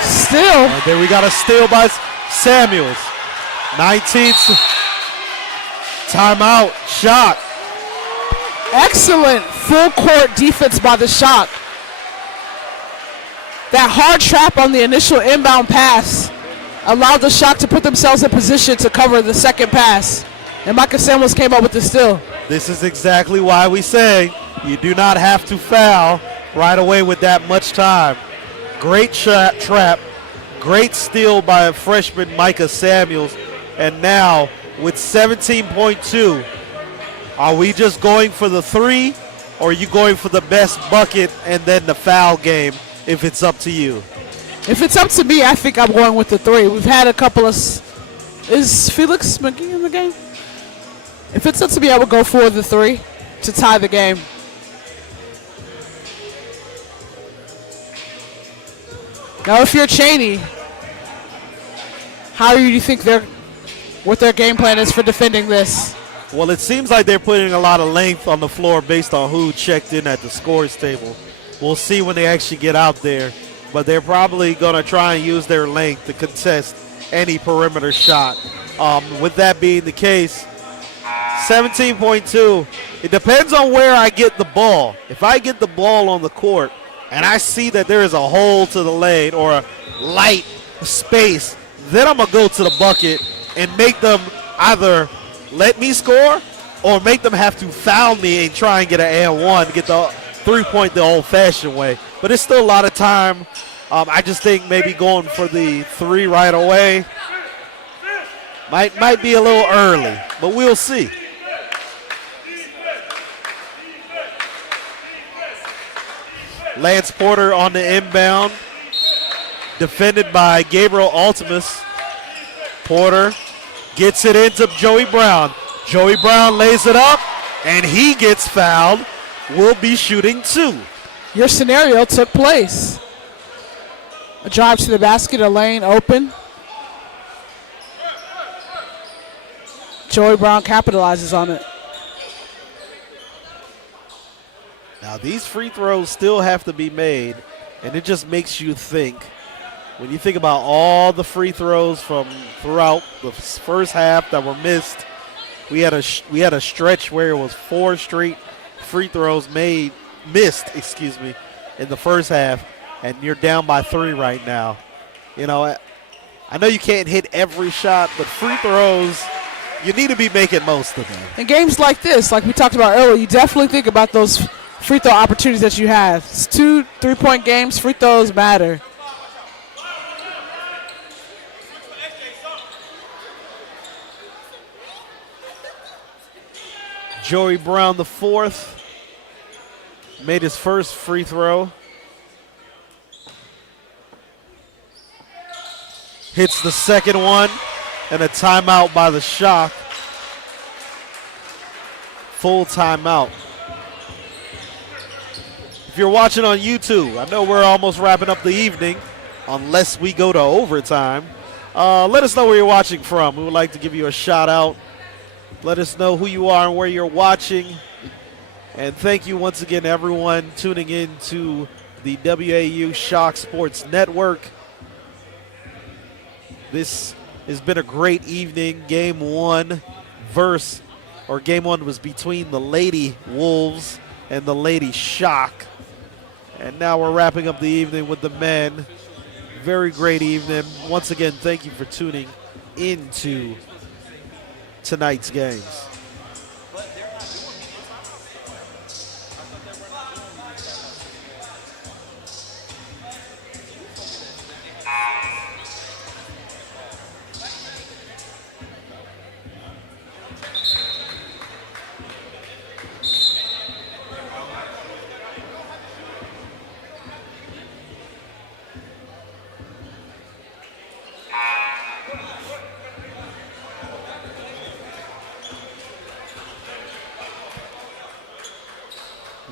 Still. And then we got a steal by Samuels. 19th timeout, Shock. Excellent full court defense by the Shock. That hard trap on the initial inbound pass allowed the Shock to put themselves in position to cover the second pass. And Micah Samuels came up with the steal. This is exactly why we say you do not have to foul right away with that much time. Great trap Great steal by freshman Micah Samuels. And now with 17.2, are we just going for the three, or are you going for the best bucket and then the foul game if it's up to you? If it's up to me, I think I'm going with the three. We've had a couple of. Is Felix McGee in the game? If it's up to me, I would go for the three to tie the game. Now, if you're Cheyney, how do you think what their game plan is for defending this? Well, it seems like they're putting a lot of length on the floor based on who checked in at the scores table. We'll see when they actually get out there, but they're probably going to try and use their length to contest any perimeter shot. With that being the case, 17.2, it depends on where I get the ball. If I get the ball on the court and I see that there is a hole to the lane or a light space, then I'm going to go to the bucket and make them either let me score or make them have to foul me and try and get an and one to get the three-point the old-fashioned way. But it's still a lot of time. I just think maybe going for the three right away might be a little early, but we'll see. Lance Porter on the inbound, defended by Gabriel Altimus. Porter gets it into Joey Brown. Joey Brown lays it up, and he gets fouled. Will be shooting two. Your scenario took place. A drive to the basket, a lane open. Joey Brown capitalizes on it. Now these free throws still have to be made, and it just makes you think. When you think about all the free throws from throughout the first half that were missed, we had a stretch where it was 4 straight free throws missed in the first half, and you're down by 3 right now. You know, I know you can't hit every shot, but free throws, you need to be making most of them. In games like this, like we talked about earlier, you definitely think about those free throw opportunities that you have. It's 2 3-point games. Free throws matter. Joey Brown, the fourth, made his first free throw. Hits the second one, and a timeout by the Shock. Full timeout. If you're watching on YouTube, I know we're almost wrapping up the evening, unless we go to overtime. Let us know where you're watching from. We would like to give you a shout out. Let us know who you are and where you're watching. And thank you once again, everyone, tuning in to the WAU Shock Sports Network. This has been a great evening. Game one was between the Lady Wolves and the Lady Shock. And now we're wrapping up the evening with the men. Very great evening. Once again, thank you for tuning into tonight's games.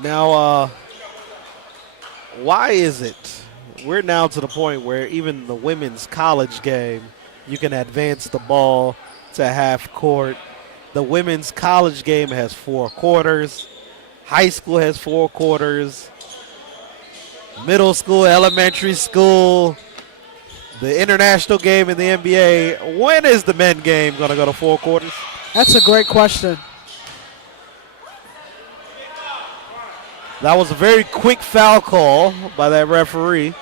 Now, why is it we're now to the point where even the women's college game, you can advance the ball to half court. The women's college game has 4 quarters. High school has 4 quarters. Middle school, elementary school, the international game in the NBA. When is the men game going to go to 4 quarters? That's a great question. That was a very quick foul call by that referee.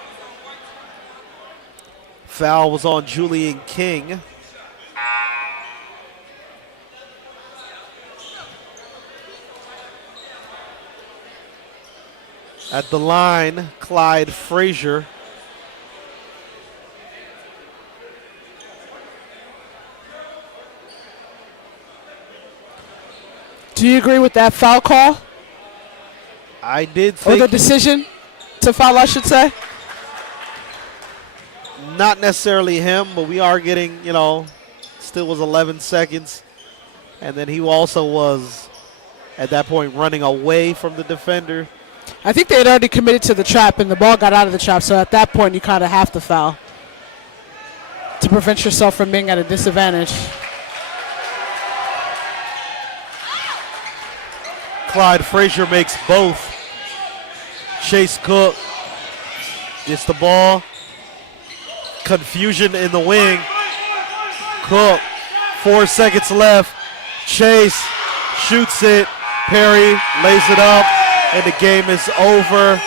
Foul was on Julian King. At the line, Clyde Frazier. Do you agree with that foul call? I did Or the think decision to foul, I should say? not necessarily him, but we are getting, still was 11 seconds. And then he also was, at that point, running away from the defender. I think they had already committed to the trap, and the ball got out of the trap, so at that point you kind of have to foul to prevent yourself from being at a disadvantage. Clyde Frazier makes both. Chase Cook gets the ball. Confusion in the wing. Cook, 4 seconds left. Chase shoots it. Perry lays it up, and the game is over.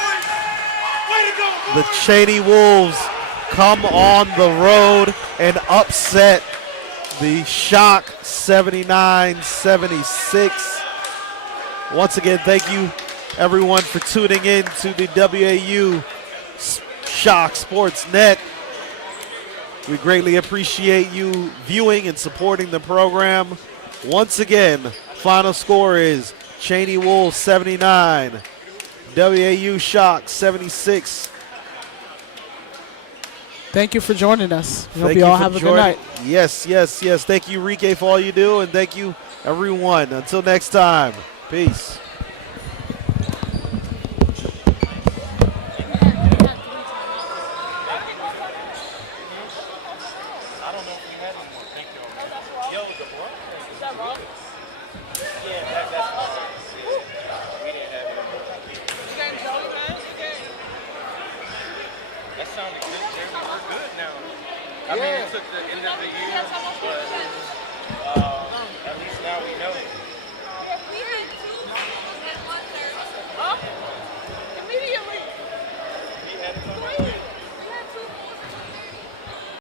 The Cheyney Wolves come on the road and upset the Shock 79-76. Once again, thank you everyone for tuning in to the WAU Shock Sports Net. We greatly appreciate you viewing and supporting the program. Once again, final score is Cheyney Wolves 79, WAU Shock 76. Thank you for joining us. We hope Thank you all for have a good joining. night. Yes. Thank you, Rike, for all you do, and thank you, everyone. Until next time, peace. I mean, it took the end of the year.